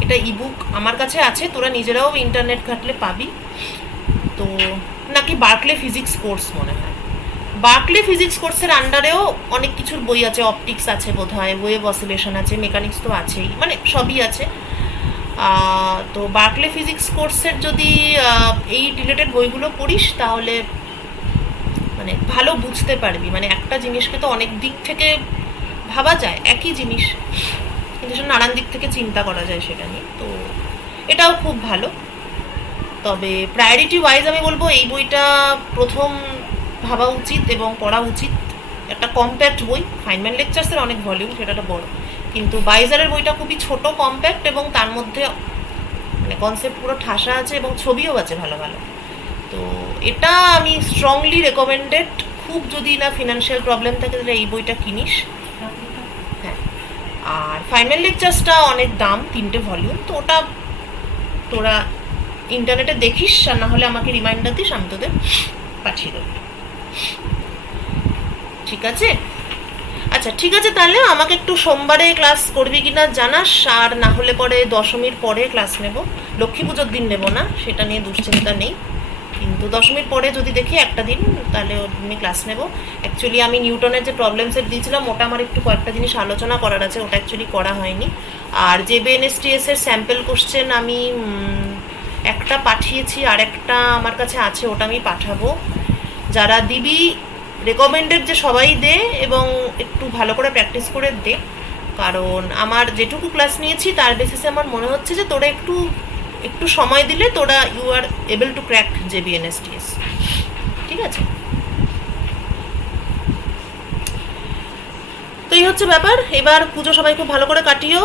এটা ইবুক আমার কাছে আছে, তোরা নিজেরাও ইন্টারনেট ঘাটলে পাবি। তো নাকি বার্কলে ফিজিক্স কোর্স মনে হয়, বার্কলে ফিজিক্স কোর্সের আন্ডারেও অনেক কিছুর বই আছে, অপটিক্স আছে বোধহয়, ওয়েভ অসিলেশন আছে, মেকানিক্স তো আছেই, মানে সবই আছে। তো বার্কলে ফিজিক্স কোর্সের যদি এই রিলেটেড বইগুলো পড়িস তাহলে মানে ভালো বুঝতে পারবি, মানে একটা জিনিসকে তো অনেক দিক থেকে ভাবা যায়, একই জিনিস কিন্তু সেটা নানান দিক থেকে চিন্তা করা যায় সেটা নিয়ে, তো এটাও খুব ভালো। তবে প্রায়োরিটি ওয়াইজ আমি বলবো এই বইটা প্রথম ভাবা উচিত এবং পড়া উচিত, একটা কম্প্যাক্ট বই। ফাইনম্যান লেকচার্সের অনেক ভলিউম, সেটা একটা বড়, কিন্তু বাইজারের বইটা খুবই ছোট, কম্প্যাক্ট, এবং তার মধ্যে মানে কনসেপ্ট পুরো ঠাসা আছে এবং ছবিও আছে ভালো ভালো। তো এটা আমি স্ট্রংলি রেকমেন্ডেড, খুব যদি না ফিনান্সিয়াল প্রবলেম থাকে তাহলে এই বইটা কিনিস। হ্যাঁ, আর ফাইনাল লেকচার্সটা অনেক দাম, 3টে ভলিউম, তো ওটা তোরা ইন্টারনেটে দেখিস, আর না হলে আমাকে রিমাইন্ডার দিস, আমি তোদের পাঠিয়ে দেবো। ঠিক আছে, আচ্ছা ঠিক আছে, তাহলে আমাকে একটু সোমবারে ক্লাস করবি কিনা জানাস, আর না হলে পরে দশমীর পরে ক্লাস নেব, লক্ষ্মী পুজোর দিন নেব না, সেটা নিয়ে দুশ্চিন্তা নেই, কিন্তু দশমীর পরে যদি দেখি একটা দিন, তাহলে আমি ক্লাস নেব। অ্যাকচুয়ালি আমি নিউটনের যে প্রবলেম সেট দিয়েছিলাম ওটা আমার একটু কয়েকটা জিনিস আলোচনা করার আছে, ওটা অ্যাকচুয়ালি করা হয়নি। আর JBNSTS এর স্যাম্পল কোশ্চেন আমি একটা পাঠিয়েছি, আর একটা আমার কাছে আছে, ওটা আমি পাঠাবো। যারা দিবি রেকমেন্ডেড যে সবাই দে এবং একটু ভালো করে প্র্যাকটিস করে দে, কারণ আমার যেটুকু ক্লাস নিয়েছি তার বেসিসে আমার মনে হচ্ছে যে তোরা একটু সময় দিলে তোরা you are able to crack JBNSTS। ঠিক আছে, তো এই হচ্ছে ব্যাপার। এবার পুজো সবাই খুব ভালো করে কাটিও।